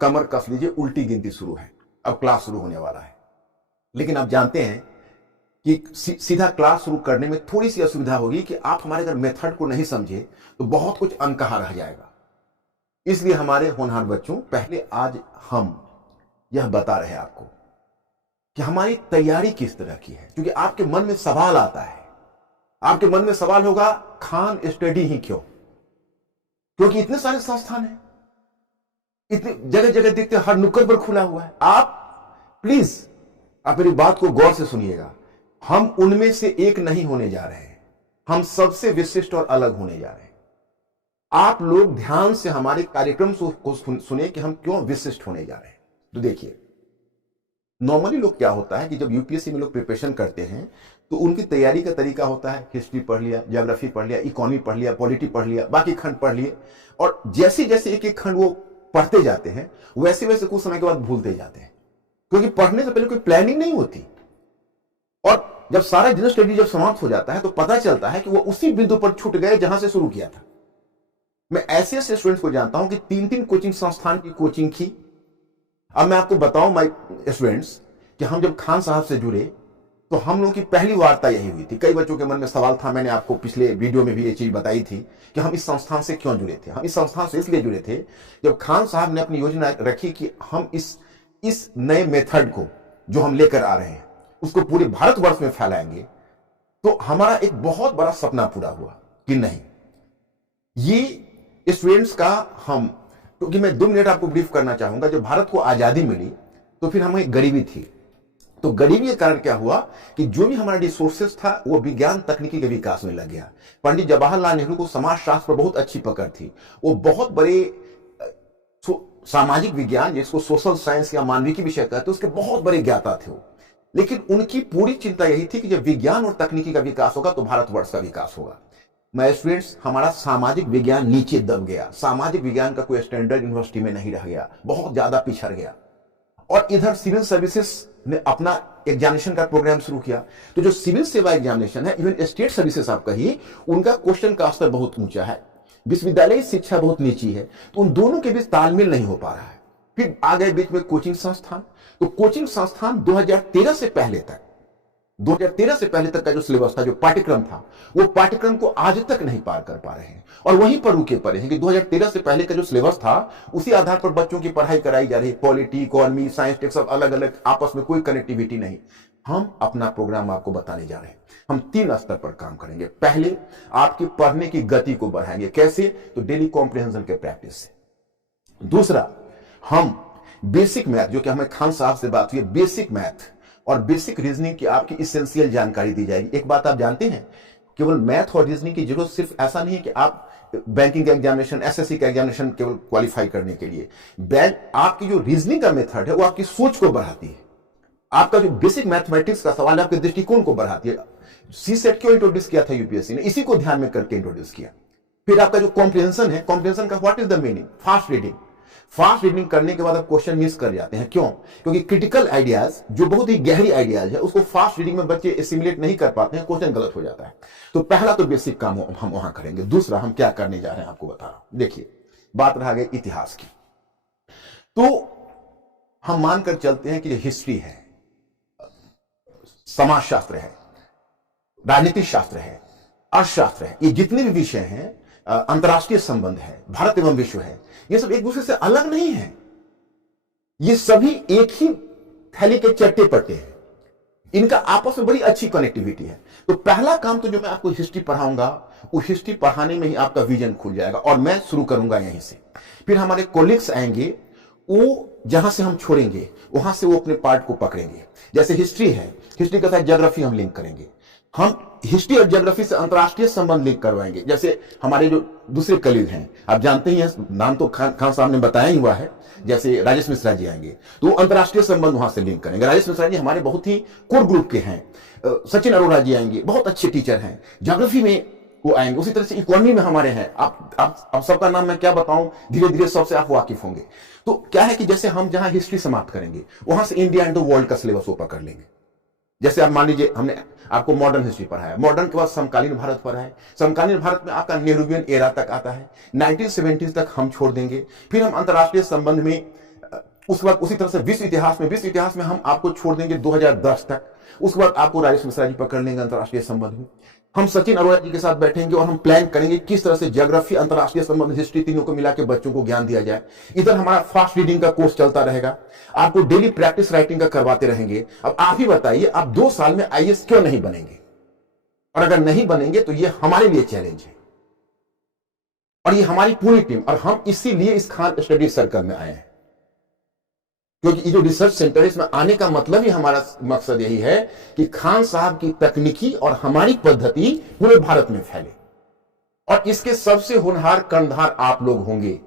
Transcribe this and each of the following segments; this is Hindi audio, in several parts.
कमर कस लीजिए, उल्टी गिनती शुरू है, अब क्लास शुरू होने वाला है। लेकिन आप जानते हैं कि सीधा क्लास शुरू करने में थोड़ी सी असुविधा होगी कि आप हमारे अगर मेथड को नहीं समझे तो बहुत कुछ अनकहा रह जाएगा। इसलिए हमारे होनहार बच्चों, पहले आज हम यह बता रहे हैं आपको कि हमारी तैयारी किस तरह की है, क्योंकि आपके मन में सवाल आता है। आपके मन में सवाल होगा, खान स्टडी ही क्यों? क्योंकि इतने सारे संस्थान हैं, इतनी जगह जगह देखते हैं, हर नुक्कड़ पर खुला हुआ है। आप प्लीज आप मेरी बात को गौर से सुनिएगा। हम उनमें से एक नहीं होने जा रहे हैं, हम सबसे विशिष्ट और अलग होने जा रहे हैं। आप लोग ध्यान से हमारे कार्यक्रम को सुने कि हम क्यों विशिष्ट होने जा रहे हैं। तो देखिए, नॉर्मली लोग क्या होता है कि जब यूपीएससी में लोग प्रिपरेशन करते हैं तो उनकी तैयारी का तरीका होता है, हिस्ट्री पढ़ लिया, ज्योग्राफी पढ़ लिया, इकोनॉमी पढ़ लिया, पॉलिटी पढ़ लिया, बाकी खंड पढ़ लिए, और जैसे जैसे एक एक खंड वो पढ़ते जाते हैं वैसे वैसे कुछ समय के बाद भूलते जाते हैं, क्योंकि पढ़ने से पहले कोई प्लानिंग नहीं होती। और जब सारा जनरल स्टडी जब समाप्त हो जाता है तो पता चलता है कि वो उसी बिंदु पर छूट गए जहां से शुरू किया था। मैं ऐसे ऐसे स्टूडेंट्स को जानता हूं कि 3-3 कोचिंग संस्थान की कोचिंग की। अब मैं आपको बताऊं माय स्टूडेंट्स कि हम जब खान साहब से जुड़े तो हम लोगों की पहली वार्ता यही हुई थी। कई बच्चों के मन में सवाल था, मैंने आपको पिछले वीडियो में भी ये चीज बताई थी कि हम इस संस्थान से क्यों जुड़े थे। हम इस संस्थान से इसलिए जुड़े थे जब खान साहब ने अपनी योजना रखी कि हम इस नए मेथड को जो हम लेकर आ रहे हैं उसको पूरे भारतवर्ष में फैलाएंगे। तो हमारा एक बहुत बड़ा सपना पूरा हुआ कि नहीं, ये स्टूडेंट्स का हम, क्योंकि मैं 2 मिनट आपको ब्रीफ करना चाहूंगा। जब भारत को आजादी मिली तो फिर हमें गरीबी थी। तो गरीबी के कारण क्या हुआ कि जो भी हमारा रिसोर्सेस था वो विज्ञान तकनीकी के विकास में लग गया। पंडित जवाहरलाल नेहरू को समाजशास्त्र पर बहुत अच्छी पकड़ थी। वो बहुत बड़े सामाजिक विज्ञान, जिसको सोशल साइंस या मानविकी विषय कहते, उसके बहुत बड़े ज्ञाता थे वो। लेकिन उनकी पूरी चिंता यही थी कि जब विज्ञान और तकनीकी का विकास होगा तो भारतवर्ष का विकास होगा। मैं स्टूडेंट्स, हमारा सामाजिक विज्ञान नीचे दब गया। सामाजिक विज्ञान का कोई स्टैंडर्ड यूनिवर्सिटी में नहीं रह गया, बहुत ज्यादा पिछड़ गया। और इधर सिविल सर्विसेज ने अपना एग्जामिनेशन का प्रोग्राम शुरू किया। तो जो सिविल सेवा एग्जामिनेशन है, इवन स्टेट सर्विसेज आप कहिए, उनका क्वेश्चन का स्तर बहुत ऊंचा है, विश्वविद्यालय शिक्षा बहुत नीची है। तो उन दोनों के बीच तालमेल नहीं हो पा रहा है। फिर आ गए बीच में कोचिंग संस्थान। तो कोचिंग संस्थान 2013 से पहले तक का जो सिलेबस था, जो पाठ्यक्रम था, वो पाठ्यक्रम को आज तक नहीं पार कर पा रहे हैं और वहीं पर रुके पड़े हैं कि 2013 से पहले का जो सिलेबस था उसी आधार पर बच्चों की पढ़ाई कराई जा रही है। पॉलिटी, इकोनॉमी, साइंस, टेक सब अलग अलग, आपस में कोई कनेक्टिविटी नहीं। हम अपना प्रोग्राम आपको बताने जा रहे हैं। हम 3 स्तर पर काम करेंगे। पहले, आपकी पढ़ने की गति को बढ़ाएंगे। कैसे? तो डेली कॉम्प्रिहेंशन के प्रैक्टिस से। दूसरा, हम बेसिक मैथ, जो कि हमें खान साहब से बात हुई, बेसिक मैथ और बेसिक रीजनिंग की आपकी इसेंशियल जानकारी दी जाएगी। एक बात आप जानते हैं, केवल मैथ और रीजनिंग की जरूरत सिर्फ ऐसा नहीं है कि आप बैंकिंग का एग्जामिनेशन, एसएससी का एग्जामिनेशन केवल क्वालिफाई करने के लिए। आपकी जो रीजनिंग का मेथड है वो आपकी सोच को बढ़ाती है। आपका जो बेसिक मैथमेटिक्स का सवाल है आपके दृष्टिकोण को बढ़ाती है। सीसेट क्यों इंट्रोड्यूस किया था यूपीएससी ने? इसी को ध्यान में करके इंट्रोड्यूस किया। फिर आपका जो कॉम्प्रिहेंशन है, कॉम्प्रिहेंशन का what is the meaning? Fast reading. Fast reading करने के बाद आप क्वेश्चन मिस कर जाते हैं। क्यों? क्योंकि क्रिटिकल आइडियाज, जो बहुत ही गहरी आइडियाज है, उसको फास्ट रीडिंग में बच्चे एसिमुलेट नहीं कर पाते हैं, क्वेश्चन गलत हो जाता है। तो पहला तो बेसिक काम हम वहां करेंगे। दूसरा, हम क्या करने जा रहे हैं आपको बता रहा हूं। देखिए, बात रह गई इतिहास की। तो हम मानकर चलते हैं कि हिस्ट्री है, समाजशास्त्र है, राजनीतिक शास्त्र है, अर्थशास्त्र है, ये जितने भी विषय हैं, अंतरराष्ट्रीय संबंध है, भारत एवं विश्व है, ये सब एक दूसरे से अलग नहीं है। ये सभी एक ही थैली के चट्टे पट्टे हैं। इनका आपस में बड़ी अच्छी कनेक्टिविटी है। तो पहला काम तो जो मैं आपको हिस्ट्री पढ़ाऊंगा, वो हिस्ट्री पढ़ाने में ही आपका विजन खुल जाएगा और मैं शुरू करूंगा यहीं से। फिर हमारे कोलिग्स आएंगे, वो जहां से हम छोड़ेंगे वहां से वो अपने पार्ट को पकड़ेंगे। जैसे हिस्ट्री है, हिस्ट्री के साथ ज्योग्राफी हम लिंक करेंगे। हम हिस्ट्री और ज्योग्राफी से अंतरराष्ट्रीय संबंध लिंक करवाएंगे। जैसे हमारे जो दूसरे कलीग हैं, आप जानते ही हैं, नाम तो खान साहब ने बताया ही हुआ है, जैसे राजेश मिश्रा जी आएंगे तो अंतरराष्ट्रीय संबंध वहां से लिंक करेंगे। राजेश मिश्रा जी हमारे बहुत ही कोर ग्रुप के हैं। सचिन अरोड़ा जी आएंगे, बहुत अच्छे टीचर हैं, ज्योग्राफी में वो आएंगे। उसी तरह से इकोनॉमी में हमारे हैं, आप सबका नाम मैं क्या बताऊं, धीरे धीरे सबसे आप वाकिफ होंगे। तो क्या है कि जैसे हम जहां हिस्ट्री समाप्त करेंगे वहां से इंडिया एंड द वर्ल्ड का सिलेबस वो पकड़ लेंगे। जैसे आप मान लीजिए, हमने आपको मॉडर्न हिस्ट्री पढ़ाया, मॉडर्न के बाद समकालीन भारत पढ़ा है, समकालीन भारत में आपका नेहरूवियन एरा तक आता है, 1970 तक हम छोड़ देंगे। फिर हम अंतरराष्ट्रीय संबंध में उसके बाद उसी तरह से विश्व इतिहास में हम आपको छोड़ देंगे 2010 तक। उसके बाद आपको राजेश मिश्रा जी पकड़ लेंगे अंतर्राष्ट्रीय संबंध में। हम सचिन अरोड़ा जी के साथ बैठेंगे और हम प्लान करेंगे किस तरह से ज्योग्राफी, अंतर्राष्ट्रीय संबंध, हिस्ट्री, तीनों को मिला के बच्चों को ज्ञान दिया जाए। इधर हमारा फास्ट रीडिंग का कोर्स चलता रहेगा, आपको डेली प्रैक्टिस राइटिंग का करवाते रहेंगे। अब आप ही बताइए, आप 2 साल में आईएएस क्यों नहीं बनेंगे? और अगर नहीं बनेंगे तो ये हमारे लिए चैलेंज है और ये हमारी पूरी टीम, और हम इसीलिए इस खान स्टडी सर्कल में आए हैं, क्योंकि ये जो रिसर्च सेंटर है इसमें आने का मतलब ही, हमारा मकसद यही है कि खान साहब की तकनीकी और हमारी पद्धति पूरे भारत में फैले और इसके सबसे होनहार कर्णधार आप लोग होंगे।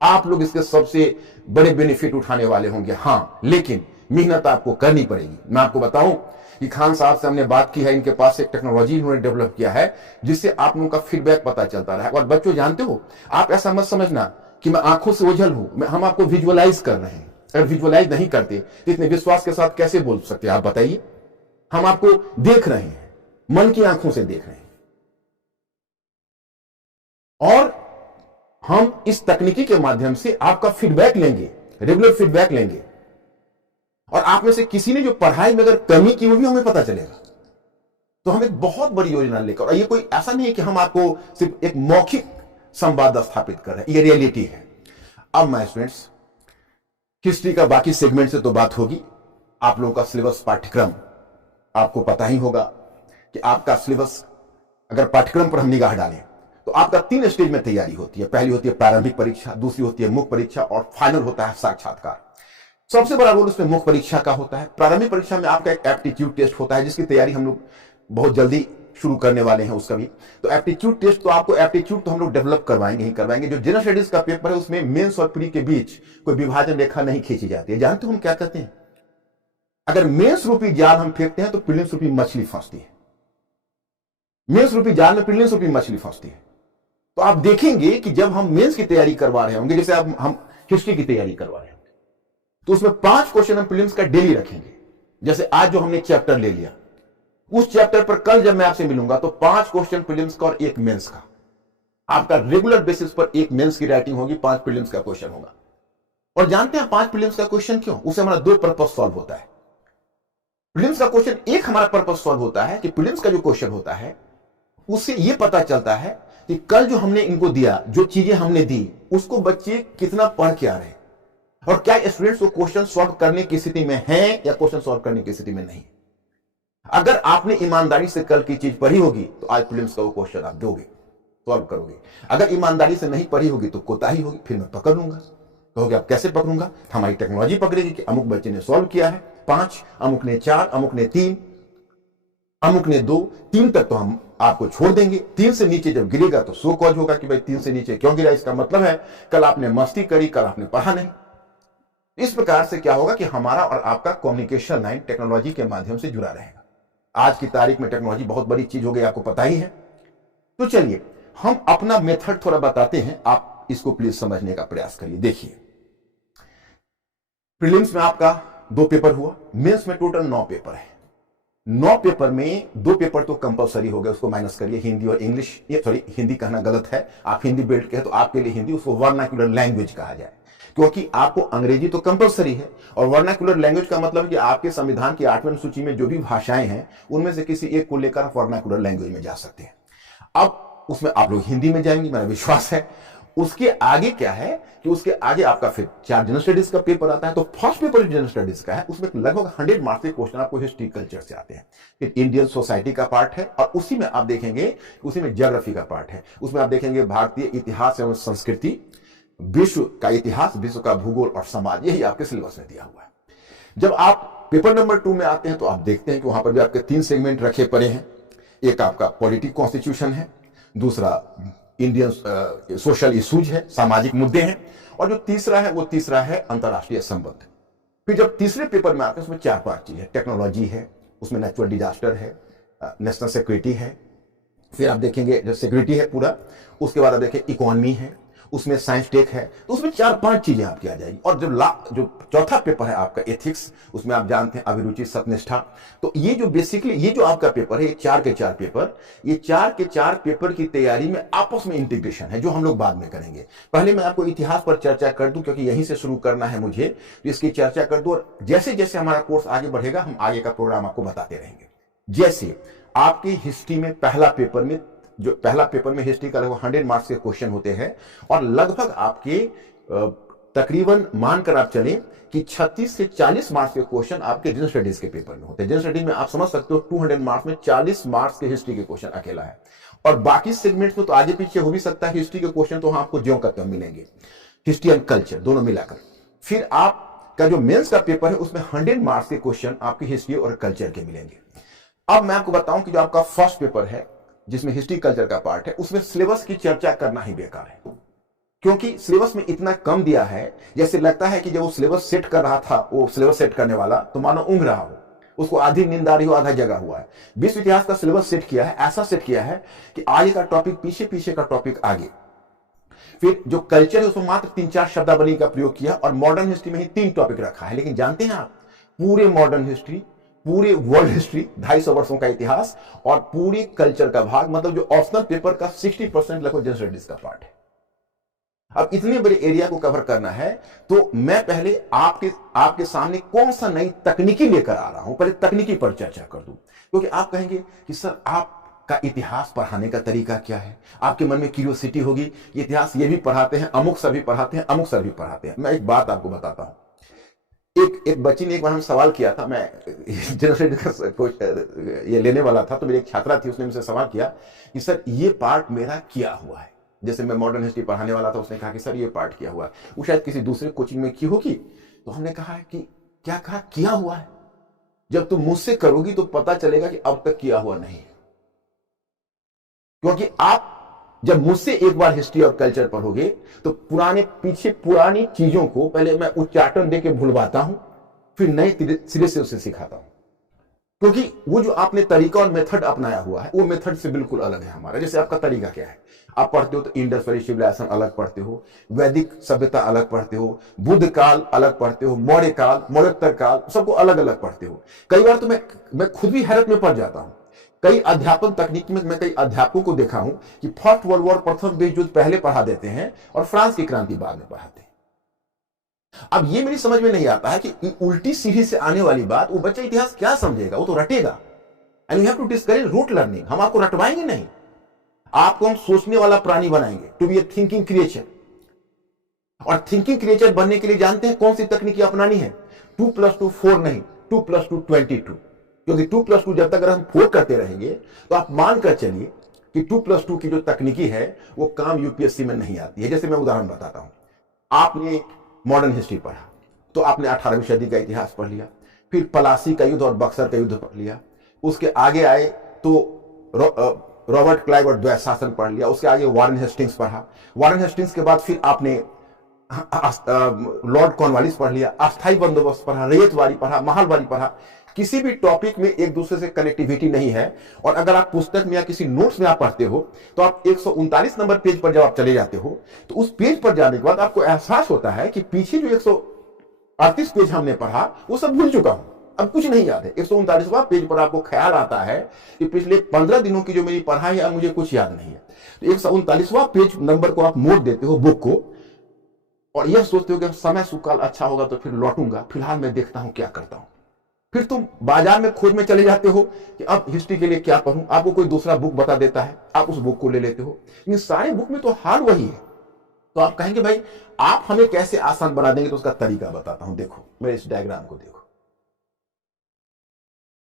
आप लोग इसके सबसे बड़े बेनिफिट उठाने वाले होंगे। हाँ, लेकिन मेहनत आपको करनी पड़ेगी। मैं आपको बताऊं कि खान साहब से हमने बात की है, इनके पास एक टेक्नोलॉजी इन्होंने डेवलप किया है जिससे आप लोगों का फीडबैक पता चलता रहा है। और बच्चों जानते हो, आप ऐसा मत समझना कि मैं आंखों से ओझल हूं, हम आपको विजुअलाइज कर रहे हैं। अगर विजुअलाइज नहीं करते तो इतने विश्वास के साथ कैसे बोल सकते हैं आप बताइए? हम आपको देख रहे हैं, मन की आंखों से देख रहे हैं और हम इस तकनीकी के माध्यम से आपका फीडबैक लेंगे, रेगुलर फीडबैक लेंगे और आप में से किसी ने जो पढ़ाई में अगर कमी की वो भी हमें पता चलेगा। तो हम एक बहुत बड़ी योजना लेकर, और ये कोई ऐसा नहीं है कि हम आपको सिर्फ एक मौखिक संवाद स्थापित कर रहे हैं, ये रियलिटी है। अब माय स्टूडेंट्स, हिस्ट्री का बाकी सेगमेंट से तो बात होगी। आप लोगों का सिलेबस, पाठ्यक्रम आपको पता ही होगा कि आपका सिलेबस, अगर पाठ्यक्रम पर हम निगाह डालें तो आपका 3 स्टेज में तैयारी होती है। पहली होती है प्रारंभिक परीक्षा, दूसरी होती है मुख्य परीक्षा और फाइनल होता है साक्षात्कार। सबसे बड़ा रोल उसमें मुख्य परीक्षा का होता है। प्रारंभिक परीक्षा में आपका एक एप्टीट्यूड टेस्ट होता है जिसकी तैयारी हम लोग बहुत जल्दी शुरू करने वाले हैं उसका भी। तो एप्टीट्यूड टेस्ट, तो आपको एप्टीट्यूड तो हम लोग डेवलप करवाएंगे ही करवाएंगे। जो जनरल स्टडीज का पेपर है उसमें मेंस और प्री के बीच कोई विभाजन रेखा नहीं खींची जाती है। जानते हो हम क्या कहते हैं? अगर मेंस रूपी जाल हम फेंकते हैं तो प्रीलिम्स रूपी मछली फंसती है। मेंस रूपी जाल में प्रीलिम्स रूपी मछली फंसती है। तो आप देखेंगे कि जब हम मेंस की तैयारी करवा रहे होंगे, जैसे अब हम हिस्ट्री की तैयारी करवा रहे होंगे, तो उसमें 5 क्वेश्चन हम प्रीलिम्स का डेली रखेंगे। जैसे आज जो हमने चैप्टर ले लिया, उस चैप्टर पर कल जब मैं आपसे मिलूंगा तो 5 क्वेश्चन प्रीलिम्स का और 1 मेंस का। आपका रेगुलर बेसिस पर 1 मेंस की राइटिंग होगी, 5 प्रीलिम्स का क्वेश्चन होगा। और जानते हैं 5 प्रीलिम्स का क्वेश्चन क्यों? उससे हमारा 2 पर्पस सॉल्व होता है। प्रीलिम्स का क्वेश्चन एक हमारा पर्पस सॉल्व होता है कि प्रीलिम्स का जो क्वेश्चन होता है उससे यह पता चलता है कि कल जो हमने इनको दिया, जो चीजें हमने दी, उसको बच्चे कितना पढ़ के आ रहे हैं और क्या स्टूडेंट्स को क्वेश्चन सॉल्व करने की स्थिति में हैं या क्वेश्चन सॉल्व करने की स्थिति में नहीं। अगर आपने ईमानदारी से कल की चीज पढ़ी होगी तो आज प्रीलिम्स का वो क्वेश्चन आप दोगे, सॉल्व करोगे। अगर ईमानदारी से नहीं पढ़ी होगी तो कोताही होगी, फिर मैं पकड़ लूंगा। कहोगे आप कैसे पकड़ूंगा? हमारी टेक्नोलॉजी पकड़ेगी कि अमुक बच्चे ने सॉल्व किया है 5, अमुक ने 4, अमुक ने 3, अमुक ने 2, 3 तक तो हम आपको छोड़ देंगे। 3 से नीचे जब गिरेगा तो सो कॉज होगा कि भाई 3 से नीचे क्यों गिरा, इसका मतलब है कल आपने मस्ती करी, कल आपने पढ़ा नहीं। इस प्रकार से क्या होगा कि हमारा और आपका कम्युनिकेशन लाइन टेक्नोलॉजी के माध्यम से जुड़ा रहेगा। आज की तारीख में टेक्नोलॉजी बहुत बड़ी चीज हो गई, आपको पता ही है। तो चलिए हम अपना मेथड थोड़ा बताते हैं, आप इसको प्लीज समझने का प्रयास करिए। देखिए, प्रीलिम्स में आपका 2 पेपर हुआ, मेंस में टोटल 9 पेपर है। 9 पेपर में 2 पेपर तो कंपलसरी हो गए, उसको माइनस करिए, हिंदी और इंग्लिश। ये सॉरी, हिंदी कहना गलत है, आप हिंदी बेल्ट के हैं तो आपके लिए हिंदी, उसको वर्नाक्युलर लैंग्वेज कहा जाए, क्योंकि आपको अंग्रेजी तो कंपलसरी है। और वर्नाक्युलर लैंग्वेज का मतलब कि आपके संविधान की 8वीं सूची में जो भी भाषाएं हैं उनमें से किसी एक को लेकर आप वर्नाक्युलर लैंग्वेज में जा सकते हैं। अब उसमें आप लोग हिंदी में जाएंगे, मेरा विश्वास है। उसके आगे क्या है कि उसके आगे आपका फिर 4 जनरल स्टडीज का पेपर आता है। तो फर्स्ट पेपर जनरल स्टडीज का है, उसमें लगभग 100 मार्क्स के क्वेश्चन आपको हिस्ट्री कल्चर से आते हैं। फिर इंडियन सोसाइटी का पार्ट है और उसी में आप देखेंगे, उसी में ज्योग्राफी का पार्ट है। उसमें आप देखेंगे भारतीय इतिहास एवं संस्कृति, विश्व का इतिहास, विश्व का भूगोल और समाज, यही आपके सिलेबस में दिया हुआ है। जब आप पेपर नंबर 2 में आते हैं तो आप देखते हैं कि वहां पर भी आपके 3 सेगमेंट रखे पड़े हैं। एक आपका पॉलिटिक कॉन्स्टिट्यूशन है, दूसरा इंडियन सोशल इश्यूज है, सामाजिक मुद्दे हैं, और जो तीसरा है वो तीसरा है अंतर्राष्ट्रीय संबंध। फिर जब तीसरे पेपर में आते हैं उसमें 4-5 चीज है। टेक्नोलॉजी है, उसमें नेचुरल डिजास्टर है, नेशनल सिक्योरिटी है, फिर आप देखेंगे जो सिक्योरिटी है पूरा, उसके बाद आप देखें इकोनॉमी है, उसमें साइंस टेक है, तो उसमें 4-5 चीजें आपकी आ जाएगी। और जो चौथा पेपर है आपका एथिक्स, उसमें आप जानते हैं अभिरुचि सत्यनिष्ठा। तो ये जो बेसिकली ये जो आपका पेपर है, ये 4 के 4 पेपर, ये 4 के 4 पेपर की तैयारी में आपस में इंटीग्रेशन है, जो हम लोग बाद में करेंगे। पहले मैं आपको इतिहास पर चर्चा कर दूं, क्योंकि यहीं से शुरू करना है मुझे, तो इसकी चर्चा कर दूं। और जैसे जैसे हमारा कोर्स आगे बढ़ेगा, हम आगे का प्रोग्राम आपको बताते रहेंगे। जैसे आपकी हिस्ट्री में पहला पेपर में हिस्ट्री का लगभग 100 मार्क्स के क्वेश्चन होते हैं, और लगभग आपके तकरीबन मानकर आप चलें कि 36 से 40 मार्क्स के क्वेश्चन आपके जनरल स्टडीज के पेपर में होते हैं। जनरल स्टडीज में आप समझ सकते हो 200 मार्क्स में 40 मार्क्स के हिस्ट्री के क्वेश्चन अकेला है। और बाकी सेगमेंट्स में तो आगे पीछे हो भी सकता है हिस्ट्री के क्वेश्चन, तो आपको ज्यों का त्यों मिलेंगे, हिस्ट्री एंड कल्चर दोनों मिलाकर। फिर आपका जो मेंस का पेपर है, उसमें 100 मार्क्स के क्वेश्चन आपकी हिस्ट्री और कल्चर के मिलेंगे। अब मैं आपको बताऊं कि जो आपका फर्स्ट पेपर है, जिसमें हिस्ट्री कल्चर का पार्ट है, उसमें सिलेबस की चर्चा करना ही बेकार है, क्योंकि सिलेबस में इतना कम दिया है, जैसे लगता है कि जब वो सिलेबस सेट कर रहा था, वो सिलेबस सेट करने वाला तो मानो ऊँघ रहा हो, उसको आधी नींद आ रही हो, आधा जगा हुआ है। विश्व इतिहास का सिलेबस सेट किया है, ऐसा सेट किया है कि आगे का टॉपिक पीछे, पीछे का टॉपिक आगे। फिर जो कल्चर है उसमें मात्र 3-4 शब्दावली का प्रयोग किया, और मॉडर्न हिस्ट्री में ही 3 टॉपिक रखा है। लेकिन जानते हैं आप, पूरे मॉडर्न हिस्ट्री, पूरे वर्ल्ड हिस्ट्री 250 वर्षों का इतिहास, और पूरी कल्चर का भाग, मतलब जो ऑप्शनल पेपर का 60% लगभग जनरल स्टडीज का पार्ट है। अब इतने बड़े एरिया को कवर करना है, तो मैं पहले आपके सामने कौन सा नई तकनीकी लेकर आ रहा हूं, पहले तकनीकी पर चर्चा कर दूं। क्योंकि आप कहेंगे कि सर आपका इतिहास पढ़ाने का तरीका क्या है, आपके मन में क्यूरियोसिटी होगी, इतिहास ये भी पढ़ाते हैं, अमुक सर भी पढ़ाते हैं, अमुक सर भी पढ़ाते हैं। मैं एक बात आपको बताता हूं। एक बच्ची ने एक बार हम सवाल किया था, मैं जनरल स्टडीज ये लेने वाला था, तो मेरी एक छात्रा थी, उसने मुझसे सवाल किया कि सर ये पार्ट मेरा किया हुआ है। जैसे मैं मॉडर्न हिस्ट्री पढ़ाने वाला था, उसने कहा कि सर ये पार्ट किया हुआ है। वो शायद किसी दूसरे कोचिंग में की होगी। तो हमने कहा कि क्या कहा, किया हुआ है? जब तुम मुझसे करोगी तो पता चलेगा कि अब तक किया हुआ नहीं है। क्योंकि आप जब मुझसे एक बार हिस्ट्री और कल्चर पढ़ोगे, तो पुरानी चीजों को पहले मैं उच्चाटन देके भुलवाता हूं, फिर नए सिरे से उसे सिखाता हूं। क्योंकि वो जो आपने तरीका और मेथड अपनाया हुआ है, वो मेथड से बिल्कुल अलग है हमारा। जैसे आपका तरीका क्या है, आप पढ़ते हो तो इंडस वैली सिविलाइजेशन अलग पढ़ते हो, वैदिक सभ्यता अलग पढ़ते हो, बुद्ध काल अलग पढ़ते हो, मौर्य काल, मौर्योत्तर काल, सबको अलग अलग पढ़ते हो। कई बार तो मैं खुद भी हैरत में पड़ जाता हूं। कई अध्यापन तकनीक में मैं कई अध्यापकों को देखा हूं कि फर्स्ट वर्ल्ड वॉर, प्रथम विश्व युद्ध पहले पढ़ा देते हैं और फ्रांस की क्रांति बाद में पढ़ाते हैं। अब ये मेरी समझ में नहीं आता है कि उल्टी सीढ़ी से आने वाली बात वो बच्चा इतिहास क्या समझेगा, वो तो रटेगा। And you have to discourage rote learning. हम आपको रटवाएंगे नहीं, आपको हम सोचने वाला प्राणी बनाएंगे, to be a thinking creature. और थिंकिंग क्रिएचर बनने के लिए जानते हैं कौन सी तकनीकी अपनानी है? 2+2 4 नहीं, 2+2 22। क्योंकि 2+2 जब तक अगर हम 4 करते रहेंगे, तो आप मानकर चलिए कि 2+2 की जो तकनीकी है वो काम यूपीएससी में नहीं आती है। जैसे मैं उदाहरण बताता हूं, आपने मॉडर्न हिस्ट्री पढ़ा तो आपने 18वीं सदी का इतिहास पढ़ लिया, फिर पलासी का युद्ध और बक्सर का युद्ध पढ़ लिया, उसके आगे आए तो रॉबर्ट क्लाइव और द्वैत शासन पढ़ लिया, उसके आगे वारेन हेस्टिंग्स पढ़ा, वारेन हेस्टिंग्स के बाद फिर आपने लॉर्ड कॉर्नवालिस पढ़ लिया, अस्थायी बंदोबस्त पढ़ा, रैयतवाड़ी पढ़ा, महलवाड़ी पढ़ा। किसी भी टॉपिक में एक दूसरे से कनेक्टिविटी नहीं है। और अगर आप पुस्तक में या किसी नोट्स में आप पढ़ते हो, तो आप 139 नंबर पेज पर जब आप चले जाते हो, तो उस पेज पर जाने के बाद आपको एहसास होता है कि पीछे जो 138 पेज हमने पढ़ा वो सब भूल चुका हूं, अब कुछ नहीं याद है। 139वां पेज पर आपको ख्याल आता है कि पिछले 15 दिनों की जो मेरी पढ़ाई है मुझे कुछ याद नहीं है। तो 139वां पेज नंबर को आप मोड़ देते हो बुक को, और यह सोचते हो कि समय सुकाल अच्छा होगा तो फिर लौटूंगा, फिलहाल मैं देखता हूं क्या करता हूं। फिर तुम बाजार में खोज में चले जाते हो कि अब हिस्ट्री के लिए क्या पढूं, आपको कोई दूसरा बुक बता देता है, आप उस बुक को ले लेते हो। इन सारे बुक में तो हाल वही है। तो आप कहेंगे भाई आप हमें कैसे आसान बना देंगे, तो उसका तरीका बताता हूं। देखो मेरे इस डायग्राम को देखो,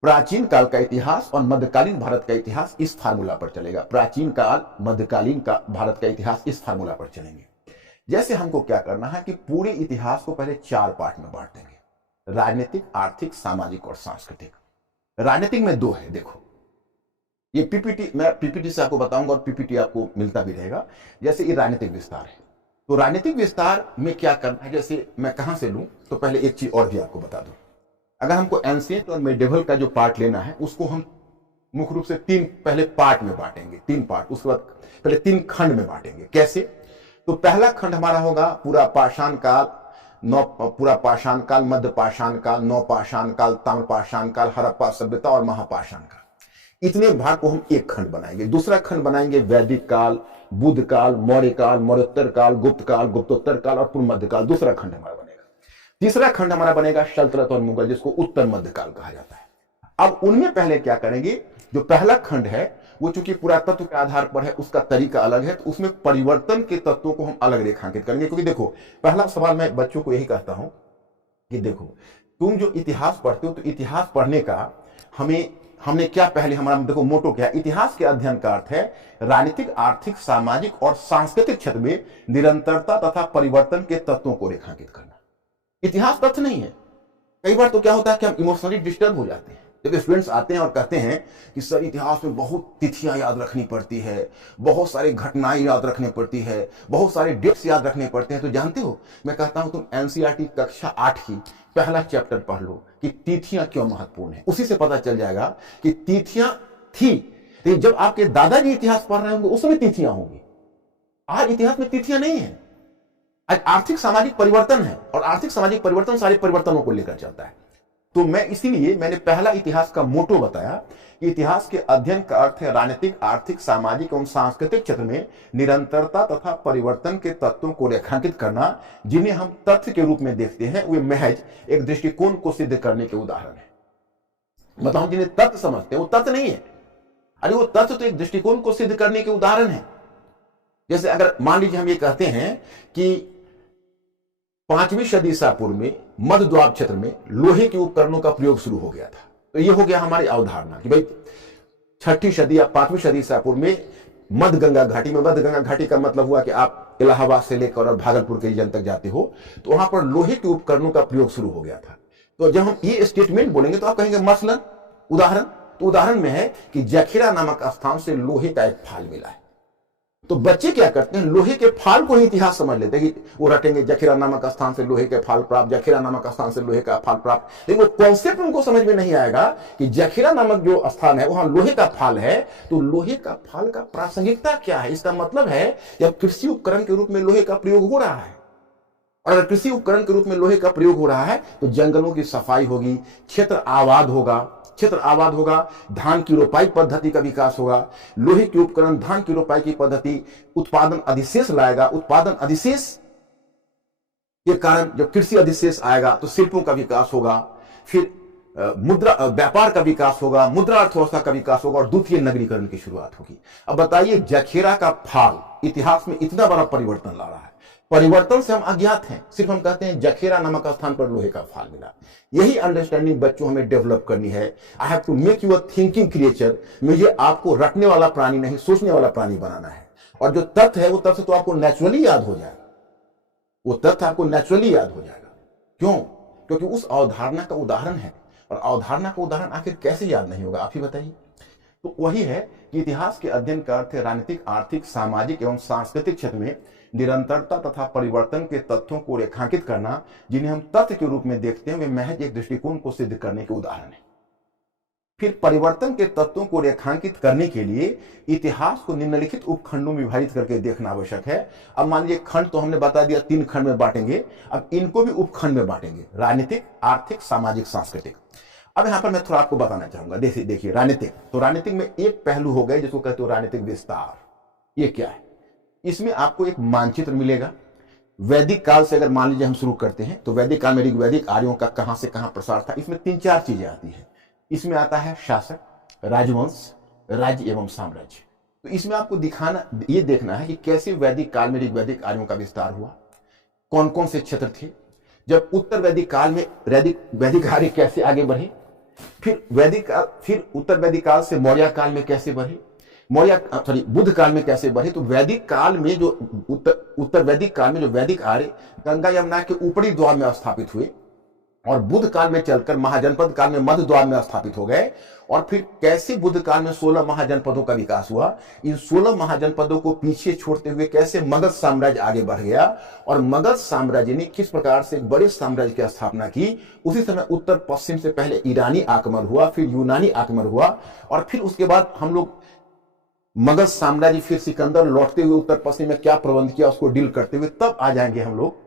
प्राचीन काल का इतिहास और मध्यकालीन भारत का इतिहास इस फार्मूला पर चलेगा। प्राचीन काल, मध्यकालीन का भारत का इतिहास इस फार्मूला पर चलेंगे। जैसे हमको क्या करना है कि पूरे इतिहास को पहले 4 पार्ट में बांट देंगे, राजनीतिक, आर्थिक, सामाजिक और सांस्कृतिक। राजनीतिक में 2 है। देखो ये पीपीटी, मैं पीपीटी से आपको बताऊंगा और पीपीटी आपको मिलता भी रहेगा। जैसे ये राजनीतिक विस्तार है, तो राजनीतिक विस्तार में क्या करना है, जैसे मैं कहां से लूं, तो पहले एक चीज और भी आपको बता दूं। अगर हमको एंशिएंट और मेडिवल का जो पार्ट लेना है, उसको हम मुख्य रूप से 3 पहले पार्ट में बांटेंगे, 3 पार्ट, उसके बाद पहले 3 खंड में बांटेंगे। कैसे? तो पहला खंड हमारा होगा पूरा पाषाण काल, पूरा पाषाण काल, मध्य पाषाण काल, नवपाषाण काल, ताम्रपाषाण काल, हड़प्पा सभ्यता और महापाषाण काल। इतने भाग को हम एक खंड बनाएंगे। दूसरा खंड बनाएंगे वैदिक काल, बुद्ध काल, मौर्य काल, मौर्योत्तर काल, गुप्त काल, गुप्तोत्तर काल और पूर्व मध्य काल। दूसरा खंड हमारा बनेगा। तीसरा खंड हमारा बनेगा सल्तनत और मुगल, जिसको उत्तर मध्य काल कहा जाता है। अब उनमें पहले क्या करेंगे, जो पहला खंड है वो चूंकि पुरातत्व के आधार पर है, उसका तरीका अलग है, तो उसमें परिवर्तन के तत्वों को हम अलग रेखांकित करेंगे। क्योंकि देखो, पहला सवाल मैं बच्चों को यही कहता हूं कि देखो, तुम जो इतिहास पढ़ते हो तो इतिहास पढ़ने का हमने क्या पहले हमारा देखो मोटो क्या है। इतिहास के अध्ययन का अर्थ है राजनीतिक, आर्थिक, सामाजिक और सांस्कृतिक क्षेत्र में निरंतरता तथा परिवर्तन के तत्वों को रेखांकित करना। इतिहास तथ्य नहीं है। कई बार तो क्या होता है कि हम इमोशनली डिस्टर्ब हो जाते हैं जब स्टूडेंट्स आते हैं और कहते हैं कि सर इतिहास में बहुत तिथियां याद रखनी पड़ती है, बहुत सारी घटनाएं याद रखनी पड़ती है, बहुत सारे डेट्स याद रखने पड़ते हैं। तो जानते हो, मैं कहता हूं तुम एनसीईआरटी कक्षा 8 की पहला चैप्टर पढ़ लो कि तिथियां क्यों महत्वपूर्ण है। उसी से पता चल जाएगा कि तिथियां थी, लेकिन जब आपके दादाजी इतिहास पढ़ रहे होंगे उस समय तिथियां होंगी। आज इतिहास में तिथियां नहीं है। आज आर्थिक सामाजिक परिवर्तन है और आर्थिक सामाजिक परिवर्तन सारे परिवर्तनों को लेकर चलता है। तो इसीलिए मैंने पहला इतिहास का मोटो बताया कि इतिहास के अध्ययन का अर्थ है राजनीतिक, आर्थिक, सामाजिक एवं सांस्कृतिक क्षेत्र में निरंतरता तथा परिवर्तन के तत्वों को रेखांकित करना, जिन्हें हम तथ्य के रूप में देखते हैं, वे महज एक दृष्टिकोण को सिद्ध करने के उदाहरण है। मतलब हम जिन्हें तथ्य समझते हैं वो तथ्य नहीं है। अरे वो तथ्य तो एक दृष्टिकोण को सिद्ध करने के उदाहरण है। जैसे अगर मान लीजिए हम ये कहते हैं कि 5वीं सदी ईसा पूर्व में मध्य द्वाब क्षेत्र में लोहे के उपकरणों का प्रयोग शुरू हो गया था, तो ये हो गया हमारी अवधारणा कि भाई 6ठी सदी या 5वीं सदी ईसा पूर्व में मध्य गंगा घाटी में, मध्य गंगा घाटी का मतलब हुआ कि आप इलाहाबाद से लेकर और भागलपुर के रीजन तक जाते हो तो वहां पर लोहे के उपकरणों का प्रयोग शुरू हो गया था। तो जब हम ये स्टेटमेंट बोलेंगे तो आप कहेंगे मसलन उदाहरण, तो उदाहरण में है कि जखीरा नामक स्थान से लोहे का एक फाल मिला है। तो बच्चे क्या करते हैं, लोहे के फाल को ही इतिहास समझ लेते हैं कि वो रटेंगे जखीरा नामक स्थान से लोहे के फाल प्राप्त, जखीरा नामक स्थान से लोहे का फाल प्राप्त। लेकिन वो कॉन्सेप्ट उनको समझ में नहीं आएगा कि जखीरा नामक जो स्थान है वहां लोहे का फाल है, तो लोहे का फाल का प्रासंगिकता क्या है। इसका मतलब है जब कृषि उपकरण के रूप में लोहे का प्रयोग हो रहा है, और अगर कृषि उपकरण के रूप में लोहे का प्रयोग हो रहा है तो जंगलों की सफाई होगी, क्षेत्र आबाद होगा, धान की रोपाई पद्धति का विकास होगा। लोहे के उपकरण धान की रोपाई की पद्धति उत्पादन अधिशेष लाएगा, उत्पादन अधिशेष के कारण जब कृषि अधिशेष आएगा तो शिल्पों का विकास होगा, फिर मुद्रा व्यापार का विकास होगा, मुद्रा अर्थव्यवस्था का विकास होगा और द्वितीय नगरीकरण की शुरुआत होगी। अब बताइए, जखीरा का फाल इतिहास में इतना बड़ा परिवर्तन ला रहा है। परिवर्तन से हम अज्ञात हैं, सिर्फ हम कहते हैं जखीरा नामक स्थान पर लोहे का फाल मिला। यही अंडरस्टैंडिंग बच्चों हमें डेवलप करनी है। I have to make you a thinking creature. मुझे आपको रटने वाला प्राणी नहीं, सोचने वाला प्राणी बनाना है। और जो तथ्य है वो तथ्य तो आपको नेचुरली याद हो जाएगा, वो तथ्य आपको नेचुरली याद हो जाएगा। क्यों? क्योंकि उस अवधारणा का उदाहरण है। और अवधारणा का उदाहरण आखिर कैसे याद नहीं होगा, आप ही बताइए। तो वही है कि इतिहास के अध्ययन का अर्थ है राजनीतिक, आर्थिक, सामाजिक एवं सांस्कृतिक क्षेत्र में निरंतरता तथा परिवर्तन के तथ्यों को रेखांकित करना, जिन्हें हम तथ्य के रूप में देखते हैं, वे महज एक दृष्टिकोण को सिद्ध करने के उदाहरण है। फिर परिवर्तन के तत्वों को रेखांकित करने के लिए इतिहास को निम्नलिखित उपखंडों में विभाजित करके देखना आवश्यक है। अब मान लीजिए खंड तो हमने बता दिया 3 खंड में बांटेंगे, अब इनको भी उपखंड में बांटेंगे, राजनीतिक, आर्थिक, सामाजिक, सांस्कृतिक। अब यहां पर मैं थोड़ा आपको बताना चाहूंगा। देखिए राजनीतिक, तो राजनीतिक में एक पहलू हो गए जिसको कहते हो राजनीतिक विस्तार। ये क्या है? इसमें आपको एक मानचित्र मिलेगा। वैदिक काल से अगर मान लीजिए हम शुरू करते हैं तो वैदिक काल में ऋग्वैदिक आर्यों का कहां से कहां प्रसार था। इसमें 3-4 चीजें आती हैं। इसमें आता है शासक, राजवंश, राज्य एवं साम्राज्य। तो इसमें आपको ये देखना है कि कैसे वैदिक काल में ऋग्वैदिक आर्यों का विस्तार हुआ, कौन कौन से क्षेत्र थे, जब उत्तर वैदिक काल में वैदिक आर्य कैसे आगे बढ़े, फिर उत्तर वैदिक काल से मौर्य काल में कैसे बढ़े, बुद्ध काल में कैसे बढ़े। तो वैदिक काल में जो उत्तर वैदिक काल में जो वैदिक आर्य गंगा यमुना के ऊपरी द्वार में स्थापित हुए और बुद्ध काल में चलकर महाजनपद काल में मध्य द्वार में स्थापित हो गए, और फिर कैसे बुद्ध काल में 16 महाजनपदों का विकास हुआ। इन 16 महाजनपदों को पीछे छोड़ते हुए कैसे मगध साम्राज्य आगे बढ़ गया और मगध साम्राज्य ने किस प्रकार से बड़े साम्राज्य की स्थापना की। उसी समय उत्तर पश्चिम से पहले ईरानी आक्रमण हुआ, फिर यूनानी आक्रमण हुआ, और फिर उसके बाद हम लोग मगध साम्राज्य, फिर सिकंदर लौटते हुए उत्तर पश्चिम में क्या प्रबंध किया उसको डील करते हुए तब आ जाएंगे हम लोग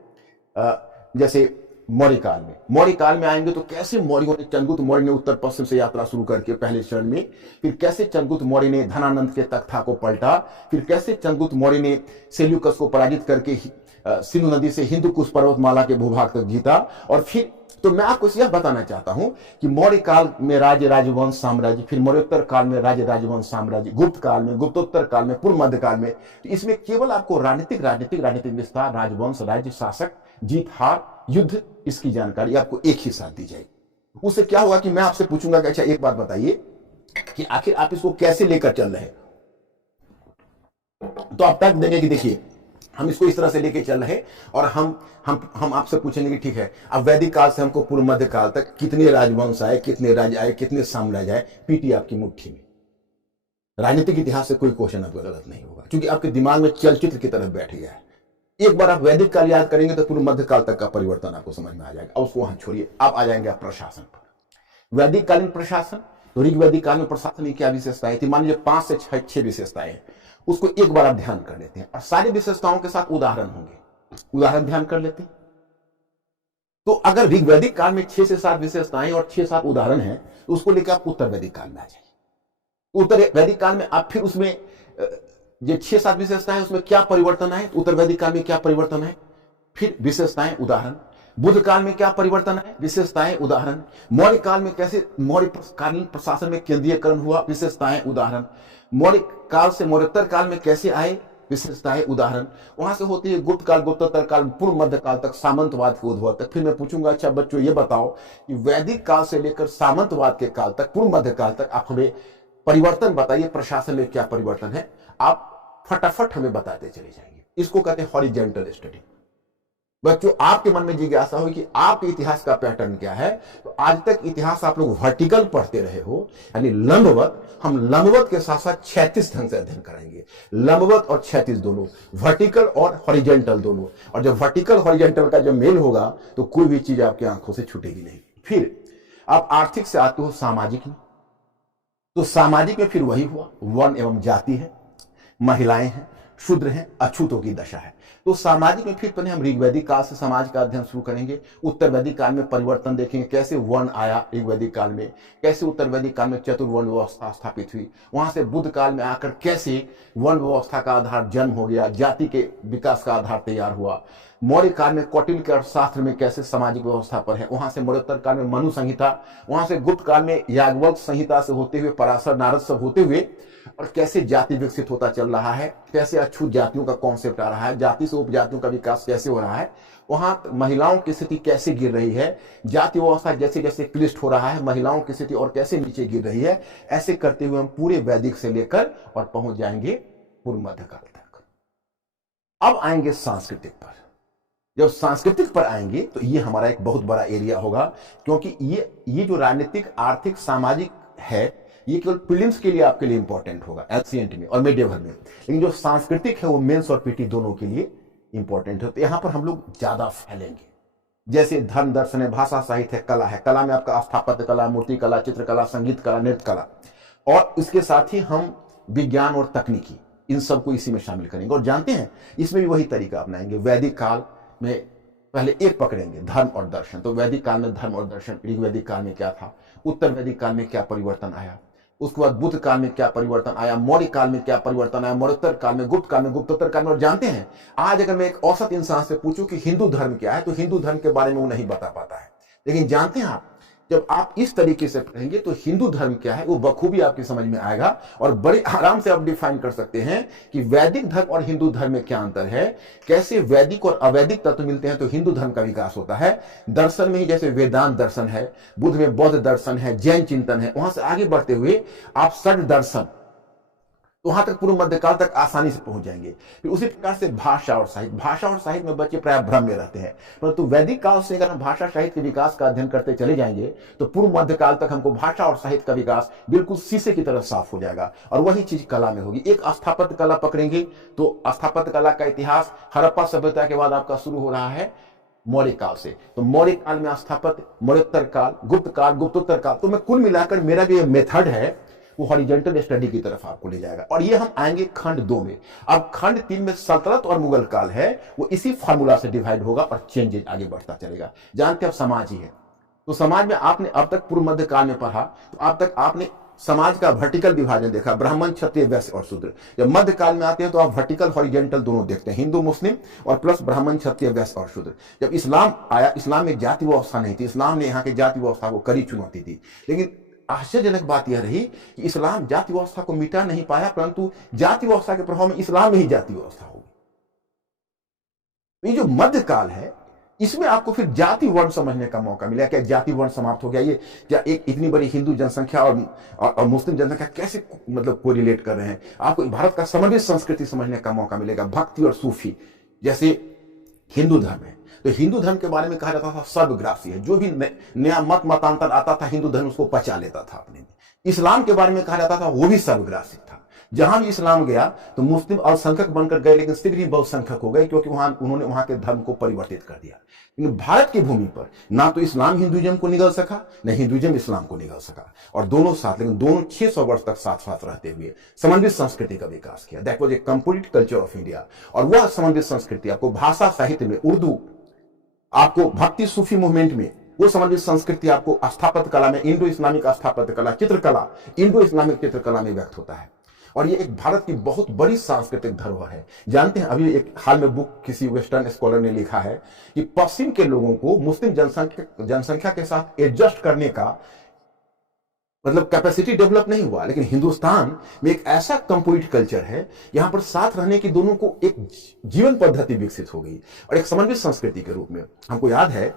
जैसे मौर्य काल में। मौर्य काल में आएंगे तो कैसे मौर्यों ने, चंद्रगुप्त मौर्य ने उत्तर पश्चिम से यात्रा शुरू करके पहले चरण में, फिर कैसे चंद्रगुप्त मौर्य ने धनानंद के तख्ता को पलटा, फिर कैसे चंद्रगुप्त मौर्य ने सेल्यूकस को पराजित करके सिंधु नदी से हिंदू कुश पर्वतमाला के भूभाग तक जीता। और फिर तो मैं आपको यह बताना चाहता हूं कि मौर्य काल में राज्य राजवंश साम्राज्य, फिर मौर्योत्तर काल में राज्य राजवंश साम्राज्य, गुप्त काल में, गुप्तोत्तर काल में, पूर्व मध्य काल में, तो इसमें केवल आपको राजनीतिक विस्तार, राजवंश, राज्य, शासक, जीत हार, युद्ध, इसकी जानकारी आपको एक ही साथ दी जाएगी। उससे क्या होगा कि मैं आपसे पूछूंगा कि अच्छा एक बात बताइए कि आखिर आप इसको कैसे लेकर चल रहे हैं, तो आप तर्क देंगे कि देखिए हम इसको इस तरह से लेके चल रहे, और हम आपसे पूछेंगे कि ठीक है अब वैदिक काल से हमको पूर्व मध्य काल तक कितने राजवंश आए, कितने राज्य आए, कितने साम्राज्य आए, पीटी आपकी मुट्ठी में। राजनीतिक इतिहास से कोई क्वेश्चन आपका गलत नहीं होगा, क्योंकि आपके दिमाग में चलचित्र की तरफ बैठ गया है। एक बार आप वैदिक काल याद करेंगे तो पूर्व मध्य काल तक का परिवर्तन आपको समझ में आ जाएगा। अब उसको वहां छोड़िए, आप आ जाएंगे आप प्रशासन पर। वैदिक कालीन प्रशासन, तो ऋग्वैदिक काल में प्रशासन की क्या विशेषताएं थी, मान लीजिए 5 से 6 विशेषताएं हैं, उसको एक बार आप ध्यान कर लेते हैं और सारी विशेषताओं के साथ उदाहरण होंगे, उदाहरण ध्यान कर लेते हैं। तो अगर ऋग्वैदिक काल में 6 से 7 विशेषताएं और 6-7 उदाहरण हैं तो उसको लेकर आप उत्तर वैदिक काल में आ जाइए। उत्तर वैदिक काल में आप फिर उसमें ये 6-7 विशेषताएं, उसमें क्या परिवर्तन आए, उत्तर वैदिक काल में क्या परिवर्तन है, फिर विशेषताएं उदाहरण। बुद्ध काल में क्या परिवर्तन है, विशेषताएं उदाहरण। मौर्य काल में कैसे मौर्य कालीन प्रशासन में केंद्रीयकरण हुआ, विशेषताएं उदाहरण। मौर्य काल से मौर्योत्तर काल में कैसे आए, विशेषताएं उदाहरण। वहां से होती है गुप्त काल, गुप्तोत्तर काल, पूर्व मध्य काल तक, सामंतवाद के उद्भव तक। फिर मैं पूछूंगा अच्छा बच्चों ये बताओ कि वैदिक काल से लेकर सामंतवाद के काल तक, पूर्व मध्य काल तक आप हमें परिवर्तन बताइए, प्रशासन में क्या परिवर्तन है, आप फटाफट हमें बताते चले जाएंगे। इसको कहते हैं हॉरिजेंटल स्टडी। बच्चों आपके मन में जिज्ञासा हो कि आपके इतिहास का पैटर्न क्या है, तो आज तक इतिहास आप लोग वर्टिकल पढ़ते रहे हो, यानी लंबवत। हम लंबवत के साथ साथ क्षैतिज ढंग से अध्ययन कराएंगे, लंबवत और क्षैतिज दोनों, वर्टिकल और हॉरिजेंटल दोनों। और जब वर्टिकल हॉरिजेंटल का जब मेल होगा तो कोई भी चीज आपकी आंखों से छूटेगी नहीं। फिर आप आर्थिक से आते हो सामाजिक में, तो सामाजिक में फिर वही हुआ, वर्ण एवं जाति है, महिलाएं हैं, शूद्र हैं, अछूतों की दशा है। तो सामाजिक में फिर पहले हम ऋग्वैदिक काल से समाज का अध्ययन शुरू करेंगे। उत्तर वैदिक काल में परिवर्तन देखेंगे, कैसे वर्ण आया ऋग्वैदिक काल में, कैसे उत्तर वैदिक काल में चतुर्वर्ण व्यवस्था स्थापित हुई, वहां से बुद्ध काल में आकर कैसे वर्ण व्यवस्था का आधार जन्म हो गया, जाति के विकास का आधार तैयार हुआ। मौर्य काल में कौटिल्य के अर्थशास्त्र में कैसे सामाजिक व्यवस्था पर है, वहां से मौर्योत्तर काल में मनु संहिता, वहां से गुप्त काल में याज्ञवल्क्य संहिता से होते हुए पराशर नारद सब होते हुए, और कैसे जाति विकसित होता चल रहा है, कैसे अछूत जातियों का कॉन्सेप्ट आ रहा है, जाति से उपजातियों का विकास कैसे हो रहा है, वहां महिलाओं की स्थिति कैसे गिर रही है, जाति व्यवस्था जैसे जैसे क्लिष्ट हो रहा है, महिलाओं की स्थिति और कैसे नीचे गिर रही है। ऐसे करते हुए हम पूरे वैदिक से लेकर और पहुंच जाएंगे पूर्व मध्य काल तक। अब आएंगे सांस्कृतिक पर। जब सांस्कृतिक पर आएंगे तो ये हमारा एक बहुत बड़ा एरिया होगा, क्योंकि ये जो राजनीतिक, आर्थिक, सामाजिक है ये केवल प्रीलिम्स के लिए आपके लिए इंपॉर्टेंट होगा, एलसीएंट में और मिडेवल में, लेकिन जो सांस्कृतिक है वो मेंस और पीटी दोनों के लिए इंपॉर्टेंट है। तो यहां पर हम लोग ज्यादा फैलेंगे। जैसे धर्म, दर्शन है, भाषा, साहित्य है, कला है। कला में आपका स्थापत्य कला, मूर्ति कला, चित्रकला, संगीत कला, नृत्य कला, और इसके साथ ही हम विज्ञान और तकनीकी, इन सबको इसी में शामिल करेंगे। और जानते हैं इसमें भी वही तरीका अपनाएंगे। वैदिक काल में पहले एक पकड़ेंगे, धर्म और दर्शन। तो वैदिक काल में धर्म और दर्शन, ऋग्वैदिक काल में क्या था, उत्तर वैदिक काल में क्या परिवर्तन आया, उसके बाद बुद्ध काल में क्या परिवर्तन आया, मौर्य काल में क्या परिवर्तन आया, मौर्योत्तर काल में, गुप्त काल में, गुप्तोत्तर काल में। और जानते हैं आज अगर मैं एक औसत इंसान से पूछूं कि हिंदू धर्म क्या है, तो हिंदू धर्म के बारे में वो नहीं बता पाता है। लेकिन जानते हैं आप, जब आप इस तरीके से पढ़ेंगे तो हिंदू धर्म क्या है वो बखूबी आपकी समझ में आएगा, और बड़े आराम से आप डिफाइन कर सकते हैं कि वैदिक धर्म और हिंदू धर्म में क्या अंतर है, कैसे वैदिक और अवैदिक तत्व मिलते हैं तो हिंदू धर्म का विकास होता है। दर्शन में ही जैसे वेदांत दर्शन है, बुद्ध में बौद्ध दर्शन है, जैन चिंतन है, वहां से आगे बढ़ते हुए आप षड दर्शन, वहां तक पूर्व मध्यकाल तक आसानी से पहुंच जाएंगे। फिर उसी प्रकार से भाषा और साहित्य, भाषा और साहित्य में बच्चे प्राय भ्रम में रहते हैं, परंतु वैदिक काल से अगर हम भाषा साहित्य के विकास का अध्ययन करते चले जाएंगे तो पूर्व मध्यकाल तक हमको भाषा और साहित्य का विकास बिल्कुल शीशे की तरह साफ हो जाएगा। और वही चीज कला में होगी। एक स्थापत्य कला पकड़ेंगे तो स्थापत्य कला का इतिहास हड़प्पा सभ्यता के बाद आपका शुरू हो रहा है मौर्य काल से। तो मौर्य काल में स्थापत्य, मौर्योत्तर काल, गुप्त काल, गुप्तोत्तर काल। तो मैं कुल मिलाकर मेरा जो ये मेथड है वो हॉरिजॉन्टल स्टडी की तरफ आपको ले जाएगा। और ये हम आएंगे खंड 2 में। अब खंड 3 में सल्तनत और मुगल काल है, वो इसी फार्मूला से डिवाइड होगा और चेंजेज आगे बढ़ता चलेगा। जानते हैं अब समाज ही है, तो समाज में आपने अब तक पूर्व मध्य काल में पढ़ा, तो अब तक आपने समाज का वर्टिकल विभाजन देखा, ब्राह्मण क्षत्रिय वैश्य और शूद्र। जब मध्य काल में आते हैं तो आप वर्टिकल हॉरिजॉन्टल दोनों देखते हैं, हिंदू मुस्लिम और प्लस ब्राह्मण क्षत्रिय वैश्य और शूद्र। जब इस्लाम आया, इस्लाम में जाति व्यवस्था नहीं थी, इस्लाम ने यहाँ की जाति व्यवस्था को कड़ी चुनौती दी। लेकिन आश्चर्यजनक बात यह रही कि इस्लाम जाति व्यवस्था को मिटा नहीं पाया, परंतु जाति व्यवस्था के प्रभाव में इस्लाम में ही जाति व्यवस्था होगी। ये जो मध्य काल है, इसमें आपको फिर जाति वर्ण समझने का मौका मिला। क्या जाति वर्ण समाप्त हो गया? ये क्या एक इतनी बड़ी हिंदू जनसंख्या और मुस्लिम जनसंख्या कैसे मतलब कोरिलेट कर रहे हैं? आपको भारत का समन्वित संस्कृति समझने का मौका मिलेगा। भक्ति और सूफी, जैसे हिंदू धर्म है, तो हिंदू धर्म के बारे में कहा जाता था सर्वग्रासी है, जो भी नया मतांतर आता था हिंदू धर्म उसको पचा लेता था अपने में। इस्लाम के बारे में कहा जाता था वो भी सर्वग्रासी था। जहां भी इस्लाम गया तो मुस्लिम अल्पसंख्यक बनकर गए, लेकिन शीघ्र ही बहुसंख्यक हो गए, क्योंकि उन्होंने वहां के धर्म को परिवर्तित कर दिया। लेकिन भारत की भूमि पर ना तो इस्लाम हिंदुइज्म को निगल सका, न हिंदुइज्म इस्लाम को निगल सका, और दोनों साथ, लेकिन दोनों 600 वर्ष तक साथ साथ रहते हुए समन्वित संस्कृति का विकास किया। That was a complete culture of India. और वह समन्वित संस्कृति आपको भाषा साहित्य में, उर्दू, आपको भक्ति सूफी मूवमेंट में, वो समन्वित संस्कृति आपको स्थापत्य कला में, इंडो इस्लामिक स्थापत्य कला, चित्रकला, इंडो इस्लामिक चित्रकला में व्यक्त होता है। और ये एक भारत की बहुत बड़ी सांस्कृतिक धरोहर है। जानते हैं, अभी एक हाल में बुक किसी वेस्टर्न स्कॉलर ने लिखा है कि पश्चिम के लोगों को मुस्लिम जनसंख्या के साथ एडजस्ट करने का मतलब कैपेसिटी डेवलप नहीं हुआ, लेकिन हिंदुस्तान में एक ऐसा कंप्लीट कल्चर है, यहां पर साथ रहने की दोनों को एक जीवन पद्धति विकसित हो गई और एक समन्वित संस्कृति के रूप में। हमको याद है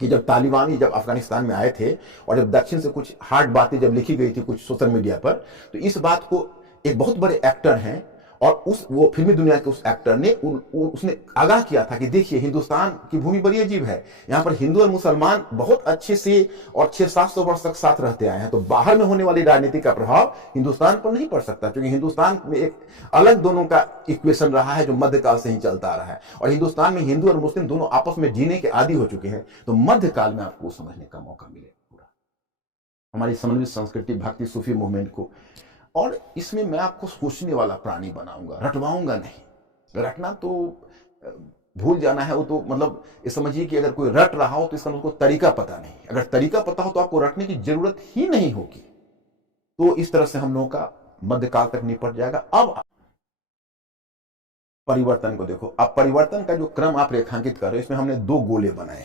कि जब तालिबान जब अफगानिस्तान में आए थे और जब दक्षिण से कुछ हार्ड बातें जब लिखी गई थी कुछ सोशल मीडिया पर, तो इस बात को एक बहुत बड़े एक्टर हैं और वो फिल्मी दुनिया के उस एक्टर ने उसने आगाह किया था कि देखिए हिंदुस्तान की भूमि बड़ी अजीब है, यहाँ पर हिंदू और मुसलमान बहुत अच्छे से और 600-700 वर्ष तक साथ रहते आए हैं, तो बाहर में होने वाली राजनीति का प्रभाव हिंदुस्तान पर नहीं पड़ सकता, क्योंकि हिंदुस्तान में एक अलग दोनों का इक्वेशन रहा है जो मध्यकाल से ही चलता आ रहा है, और हिंदुस्तान में हिंदू और मुस्लिम दोनों आपस में जीने के आदी हो चुके हैं। तो मध्यकाल में आपको समझने का मौका मिले पूरा हमारी समन्वित संस्कृति, भक्ति सूफी मूवमेंट को। और इसमें मैं आपको सोचने वाला प्राणी बनाऊंगा, रटवाऊंगा नहीं। रटना तो भूल जाना है, वो तो मतलब ये समझिए कि अगर कोई रट रहा हो तो इसका उसको तरीका पता नहीं, अगर तरीका पता हो तो आपको रटने की जरूरत ही नहीं होगी। तो इस तरह से हम लोगों का मध्यकाल तक निपट जाएगा। अब परिवर्तन को देखो, अब परिवर्तन का जो क्रम आप रेखांकित कर रहे हो, इसमें हमने 2 गोले बनाए।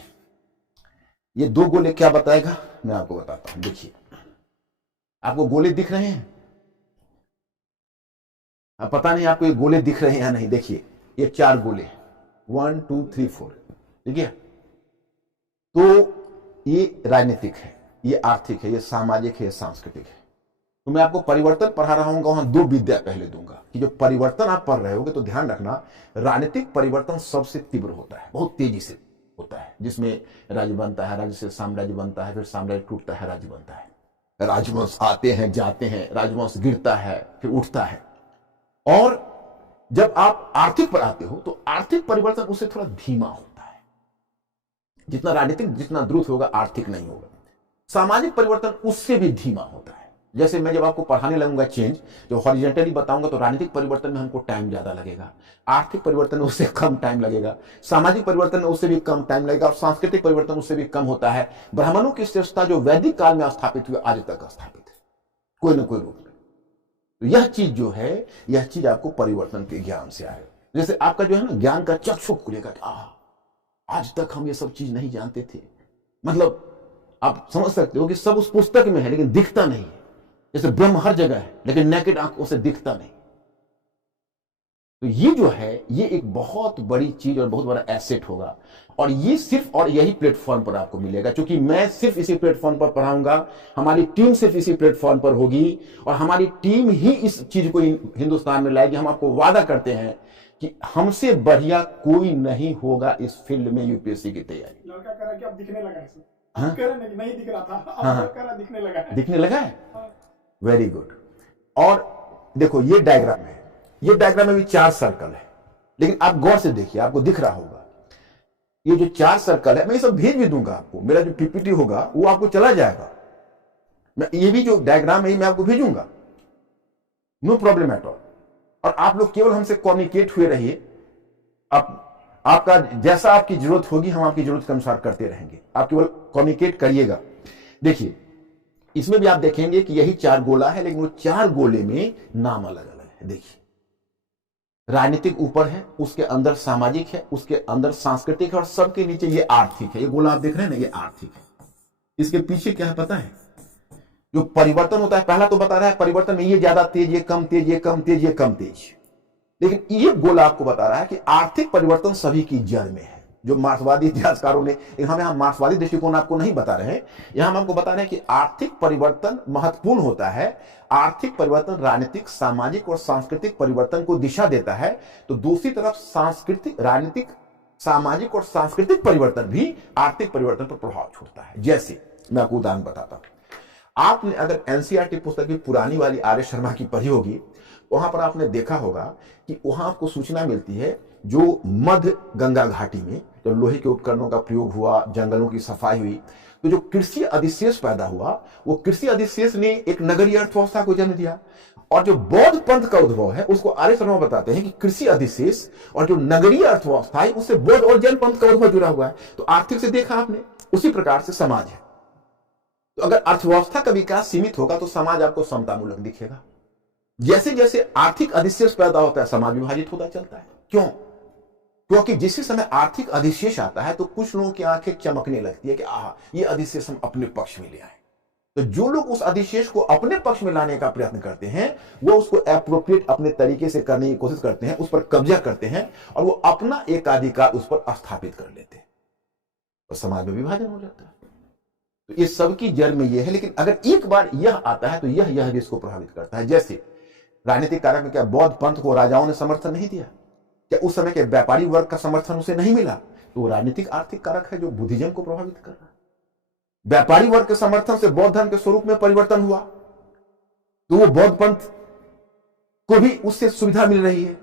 ये 2 गोले क्या बताएगा मैं आपको बताता हूं। देखिए, आपको गोले दिख रहे हैं? अब पता नहीं आपको ये गोले दिख रहे हैं या नहीं। देखिए, ये 4 गोले, 1 2 3 4, ठीक है। तो ये राजनीतिक है, ये आर्थिक है, ये सामाजिक है, ये सांस्कृतिक है। तो मैं आपको परिवर्तन पढ़ा रहा हूँ, वहां 2 विद्या पहले दूंगा कि जो परिवर्तन आप पढ़ रहे होगे तो ध्यान रखना, राजनीतिक परिवर्तन सबसे तीव्र होता है, बहुत तेजी से होता है, जिसमें राज्य बनता है, राज्य से साम्राज्य बनता है, फिर साम्राज्य टूटता है, राज्य बनता है, राजवंश आते हैं जाते हैं, राजवंश गिरता है फिर उठता है। और जब आप आर्थिक पर आते हो तो आर्थिक परिवर्तन उससे थोड़ा धीमा होता है, जितना राजनीतिक जितना द्रुत होगा आर्थिक नहीं होगा। सामाजिक परिवर्तन उससे भी धीमा होता है। जैसे मैं जब आपको पढ़ाने लगूंगा चेंज, जो हॉरिजॉन्टली बताऊंगा, तो राजनीतिक परिवर्तन में हमको टाइम ज्यादा लगेगा, आर्थिक परिवर्तन में उससे कम टाइम लगेगा, सामाजिक परिवर्तन में उससे भी कम टाइम लगेगा, और सांस्कृतिक परिवर्तन उससे भी कम होता है। ब्राह्मणों की श्रेष्ठता जो वैदिक काल में स्थापित हुई आज तक स्थापित है, कोई ना कोई रूप में। तो यह चीज जो है, यह चीज आपको परिवर्तन के ज्ञान से आए। जैसे आपका जो है ना ज्ञान का चक्षु खुलेगा कि आज तक हम ये सब चीज नहीं जानते थे। मतलब आप समझ सकते हो कि सब उस पुस्तक में है लेकिन दिखता नहीं है। जैसे ब्रह्म हर जगह है लेकिन नेकेड आंखों से दिखता नहीं। तो ये जो है, ये एक बहुत बड़ी चीज और बहुत बड़ा एसेट होगा, और ये सिर्फ और यही प्लेटफॉर्म पर आपको मिलेगा, क्योंकि मैं सिर्फ इसी प्लेटफॉर्म पर पढ़ाऊंगा, हमारी टीम सिर्फ इसी प्लेटफॉर्म पर होगी, और हमारी टीम ही इस चीज को हिंदुस्तान में लाएगी। हम आपको वादा करते हैं कि हमसे बढ़िया कोई नहीं होगा इस फील्ड में यूपीएससी की तैयारी। लड़का कह रहा है कि अब दिखने लगा है, हाँ? कह रहा नहीं दिख रहा था, अब कह रहा दिखने लगा है। दिखने लगा है, वेरी गुड। और देखो ये डायग्राम है, ये डायग्राम में भी 4 सर्कल है, लेकिन आप गौर से देखिए, आपको दिख रहा होगा ये जो 4 सर्कल है, मैं ये सब भेज भी दूंगा आपको, मेरा जो पीपीटी होगा वो आपको चला जाएगा। मैं ये भी जो डायग्राम है मैं आपको भेजूंगा, नो प्रॉब्लम एट ऑल। और आप लोग केवल हमसे कम्युनिकेट हुए रहिए, आपका जैसा आपकी जरूरत होगी हम आपकी जरूरत के अनुसार करते रहेंगे, आप केवल कम्युनिकेट करिएगा। देखिए इसमें भी आप देखेंगे कि यही 4 गोला है, लेकिन वो 4 गोले में नाम अलग अलग है। देखिए राजनीतिक ऊपर है, उसके अंदर सामाजिक है, उसके अंदर सांस्कृतिक है, और सबके नीचे ये आर्थिक है। ये गोला आप देख रहे हैं ना, ये आर्थिक है। इसके पीछे क्या है पता है? जो परिवर्तन होता है, पहला तो बता रहा है परिवर्तन में ये ज्यादा तेज, ये कम तेज, ये कम तेज, ये कम तेज, लेकिन ये गोला आपको बता रहा है कि आर्थिक परिवर्तन सभी की जड़ में है। जो मार्क्सवादी इतिहासकारों ने, हम यहां मार्क्सवादी दृष्टिकोण आपको नहीं बता रहे हैं, यहां हम आपको बता रहे हैं कि आर्थिक परिवर्तन महत्वपूर्ण होता है। आर्थिक परिवर्तन राजनीतिक, सामाजिक और सांस्कृतिक परिवर्तन को दिशा देता है, तो दूसरी तरफ सांस्कृतिक, राजनीतिक, सामाजिक और सांस्कृतिक परिवर्तन भी आर्थिक परिवर्तन पर प्रभाव छोड़ता है। जैसे मैं आपको उदाहरण बताता हूं, आपने अगर एनसीईआरटी पुस्तक की पुरानी वाली आर एस शर्मा की पढ़ी होगी, वहां पर आपने देखा होगा कि वहां आपको सूचना मिलती है जो मध्य गंगा घाटी में जो लोहे के उपकरणों का प्रयोग हुआ, जंगलों की सफाई हुई, तो जो कृषि अधिशेष पैदा हुआ, वो कृषि अधिशेष ने एक नगरीय अर्थव्यवस्था को जन्म दिया। और जो बौद्ध पंथ का उद्भव है उसको आर्य शर्मा बताते हैं कि कृषि अधिशेष और जो नगरीय अर्थव्यवस्था है उससे बौद्ध और जैन पंथ का उद्भव जुड़ा हुआ है। तो आर्थिक से देखा आपने, उसी प्रकार से समाज है। तो अगर अर्थव्यवस्था का विकास सीमित होगा तो समाज आपको समतामूलक दिखेगा। जैसे जैसे आर्थिक अधिशेष पैदा होता है समाज विभाजित होता चलता है। क्यों? क्योंकि जिस समय आर्थिक अधिशेष आता है तो कुछ लोगों की आंखें चमकने लगती है कि आह, ये अधिशेष हम अपने पक्ष में ले आए। तो जो लोग उस अधिशेष को अपने पक्ष में लाने का प्रयत्न करते हैं वो उसको एप्रोप्रिएट अपने तरीके से करने की कोशिश करते हैं, उस पर कब्जा करते हैं और वो अपना एकाधिकार उस पर स्थापित कर लेते हैं, तो समाज में विभाजन हो जाता है। तो ये सबकी जड़ में ये है। लेकिन अगर एक बार यह आता है तो यह भी इसको प्रभावित करता है। जैसे राजनीतिक कारक में क्या बौद्ध पंथ को राजाओं ने समर्थन नहीं दिया? क्या उस समय के व्यापारी वर्ग का समर्थन उसे नहीं मिला? तो वो राजनीतिक आर्थिक कारक है जो बुद्धिज्म को प्रभावित कर रहा है। व्यापारी वर्ग के समर्थन से बौद्ध धर्म के स्वरूप में परिवर्तन हुआ, तो वो बौद्ध पंथ को भी उससे सुविधा मिल रही है।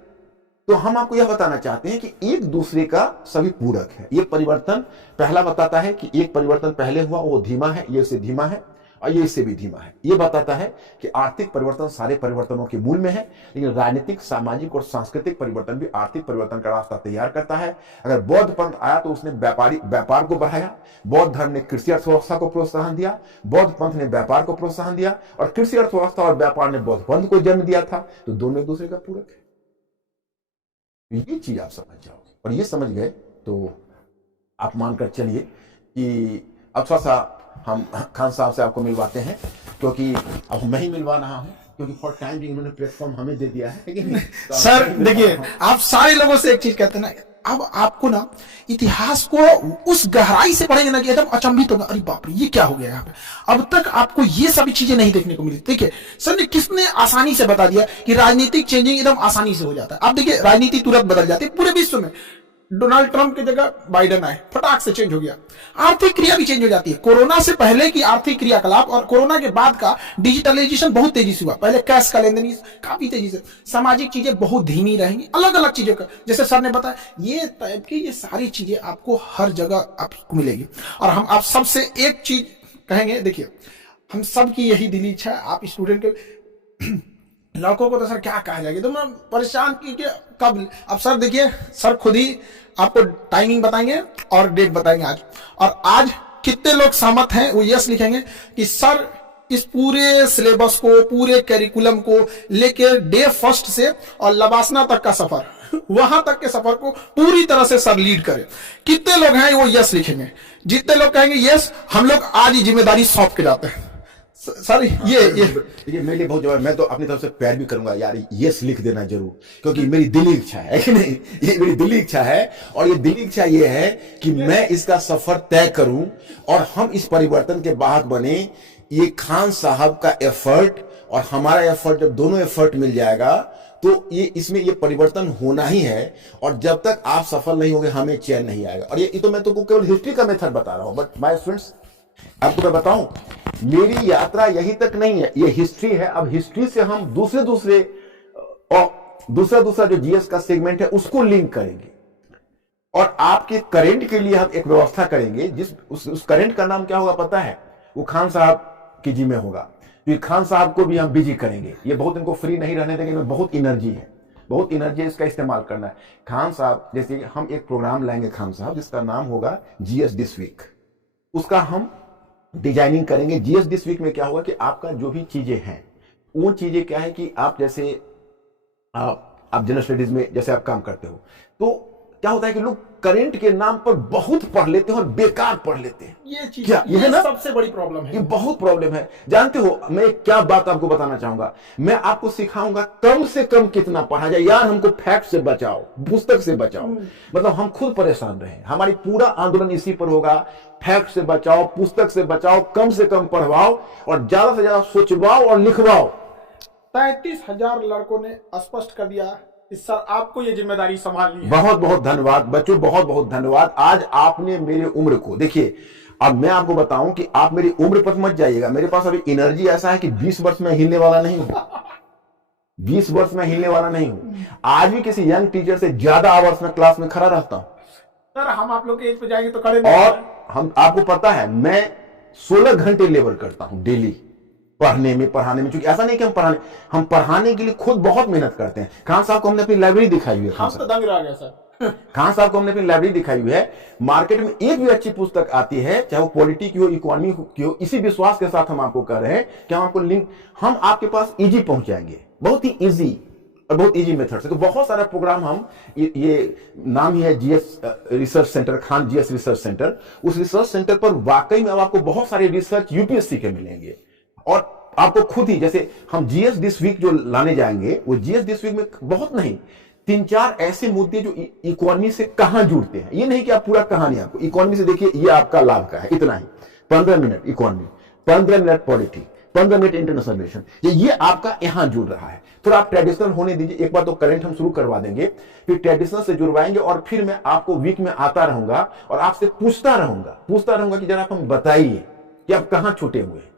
तो हम आपको यह बताना चाहते हैं कि एक दूसरे का सभी पूरक है। ये परिवर्तन पहला बताता है कि एक परिवर्तन पहले हुआ वो धीमा है, ये इससे धीमा है और ये इससे भी धीमा है। ये बताता है कि आर्थिक परिवर्तन सारे परिवर्तनों के मूल में है, लेकिन राजनीतिक, सामाजिक और सांस्कृतिक परिवर्तन भी आर्थिक परिवर्तन का रास्ता तैयार करता है। अगर बौद्ध पंथ आया तो उसने व्यापार को बढ़ाया, बौद्ध धर्म ने कृषि अर्थव्यवस्था को प्रोत्साहन दिया, बौद्ध पंथ ने व्यापार को प्रोत्साहन दिया और कृषि अर्थव्यवस्था और व्यापार ने बौद्ध पंथ को जन्म दिया था। तो दोनों एक दूसरे का पूरक है। ये चीज आप समझ जाओगे, और ये समझ गए तो आप मानकर चलिए कि अब थोड़ा सा हम खान साहब से आपको मिलवाते हैं, क्योंकि अब मैं ही मिलवा रहा हूं, क्योंकि फॉर टाइम भी इन्होंने प्लेटफॉर्म हमें दे दिया है। तो सर देखिए, आप सारे लोगों से एक चीज कहते हैं ना, अब आपको ना इतिहास को उस गहराई से पढ़ेंगे ना कि एकदम अचंभित होगा, अरे बाप रे ये क्या हो गया यहाँ पे। अब तक आपको ये सभी चीजें नहीं देखने को मिली। देखिए सर ने किसने आसानी से बता दिया कि राजनीतिक चेंजिंग एकदम आसानी से हो जाता है। आप देखिए राजनीति तुरंत बदल जाती है पूरे विश्व में। डोनाल्ड ट्रंप की जगह बाइडेन आए, फटाक से चेंज हो गया। आर्थिक क्रिया भी चेंज हो जाती है। कोरोना से पहले की आर्थिक क्रियाकलाप और कोरोना के बाद का डिजिटलाइजेशन बहुत तेजी से हुआ। पहले कैश का लेन देन काफी तेजी से, सामाजिक चीजें बहुत धीमी रहेंगी, अलग अलग चीजें का, जैसे सर ने बताया ये टाइप की ये सारी चीजें आपको हर जगह आपको मिलेगी। और हम आप सबसे एक चीज कहेंगे, देखिए हम सबकी यही दिली इच्छा है, आप स्टूडेंट के लड़कों को तो सर क्या कहा जाएगा, तो मैं परेशान कीजिए कब। अब सर देखिए, सर खुद ही आपको टाइमिंग बताएंगे और डेट बताएंगे आज। और आज कितने लोग सहमत हैं वो यस लिखेंगे कि सर इस पूरे सिलेबस को, पूरे कैरिकुलम को लेके डे फर्स्ट से और लबासना तक का सफर, वहां तक के सफर को पूरी तरह से सर लीड करे। कितने लोग हैं वो यस लिखेंगे। जितने लोग कहेंगे यस, हम लोग आज ही जिम्मेदारी सौंप के जाते हैं। सर ये मेरे लिए बहुत जवाब, मैं तो अपनी तरफ से प्यार भी करूंगा यार, यस लिख देना जरूर, क्योंकि मेरी दिली इच्छा है कि नहीं, ये मेरी दिली इच्छा है। और ये दिली इच्छा ये है कि मैं इसका सफर तय करूं और हम इस परिवर्तन के वाहक बने। ये खान साहब का एफर्ट और हमारा एफर्ट, जब दोनों एफर्ट मिल जाएगा तो ये इसमें ये परिवर्तन होना ही है। और जब तक आप सफल नहीं होंगे हमें चैन नहीं आएगा। और ये तो मैं तुमको केवल हिस्ट्री का मेथड बता रहा हूं, बट माय स्टूडेंट्स आपको मैं बताऊं, मेरी यात्रा यही तक नहीं है, ये हिस्ट्री है। अब हिस्ट्री से हम दूसरा जो जीएस का सेगमेंट है उसको लिंक करेंगे और आपके करंट के लिए हम एक व्यवस्था करेंगे। उस करंट का नाम क्या होगा पता है? वो खान साहब जी में होगा, क्योंकि खान साहब को भी हम बिजी करेंगे, ये बहुत इनको फ्री नहीं रहने देंगे, इनमें बहुत एनर्जी है, बहुत एनर्जी है, इसका इस्तेमाल करना है। खान साहब जैसे हम एक प्रोग्राम लाएंगे खान साहब जिसका नाम होगा जीएस दिस वीक, उसका हम डिजाइनिंग करेंगे। जीएस दिस वीक में क्या होगा कि आपका जो भी चीजें हैं वो चीजें क्या है कि आप जैसे आप जनरल स्टडीज में जैसे आप काम करते हो, तो क्या होता है कि लोग करंट के नाम पर बहुत पढ़ लेते हैं और बेकार पढ़ लेते हैं। ये चीज क्या ये है ना, सबसे बड़ी प्रॉब्लम है, ये बहुत प्रॉब्लम है। जानते हो मैं क्या बात आपको बताना चाहूंगा, मैं आपको सिखाऊंगा कम से कम कितना पढ़ा जाए। यार हमको फैक्ट से बचाओ, पुस्तक से बचाओ, मतलब हम खुद परेशान रहे, हमारी पूरा आंदोलन इसी पर होगा, फैक्ट से बचाओ, पुस्तक से बचाओ, कम से कम पढ़वाओ और ज्यादा से ज्यादा सोचवाओ और लिखवाओ। 33,000 लड़कों ने स्पष्ट कर दिया कि सर आपको ये जिम्मेदारी संभालनी है। बहुत बहुत धन्यवाद बच्चों, बहुत बहुत धन्यवाद। आज आपने मेरी उम्र को देखिए, अब मैं आपको बताऊं कि आप मेरी उम्र पर मत जाइएगा, मेरे पास अभी एनर्जी ऐसा है कि 20 वर्ष में हिलने वाला नहीं हूं, 20 वर्ष में हिलने वाला नहीं हूं। आज भी किसी यंग टीचर से ज्यादा आवर्स में क्लास में खड़ा रहता हूं। सर हम आप लोग के एज पे जाएंगे तो खड़े नहीं, और हम आपको पता है मैं 16 घंटे लेबर करता हूं डेली पढ़ने में, पढ़ाने में। क्योंकि ऐसा नहीं कि हम पढ़ाने के लिए खुद बहुत मेहनत करते हैं। खान साहब को हमने अपनी लाइब्रेरी दिखाई हुई है, हम तो दंग रह गए सर। खान साहब को हमने अपनी लाइब्रेरी दिखाई हुई है। मार्केट में एक भी अच्छी पुस्तक आती है, चाहे वो पॉलिटी की हो, इकोनॉमी की हो, इसी विश्वास के साथ हम आपको कह रहे हैं कि हम आपको लिंक हम आपके पास इजी पहुंचाएंगे, बहुत ही इजी और बहुत इजी मेथड से। तो बहुत सारा प्रोग्राम हम ये नाम ही है GS research centre, Khan GS research centre. उस रिसर्च सेंटर पर वाकई में अब आपको बहुत सारे रिसर्च यूपीएससी के मिलेंगे और आपको खुद ही, जैसे हम जीएस दिस वीक जो लाने जाएंगे, वो जीएस दिस वीक में बहुत नहीं, 3-4 ऐसे मुद्दे जो इकोनॉमी से कहां जुड़ते हैं। ये नहीं कि आप पूरा कहानी आपको इकोनॉमी से देखिए, ये आपका लाभ का है, इतना ही 15 minute economy, 15 minute polity, 15 minute international relation, ये आपका यहां जुड़ रहा है। थोड़ा आप ट्रेडिशनल होने दीजिए, एक बार तो करंट हम शुरू करवा देंगे, फिर ट्रेडिशनल से जुड़वाएंगे और फिर मैं आपको वीक में आता रहूंगा और आपसे पूछता रहूंगा कि जरा आप हम बताइए कि आप कहां छूटे हुए हैं,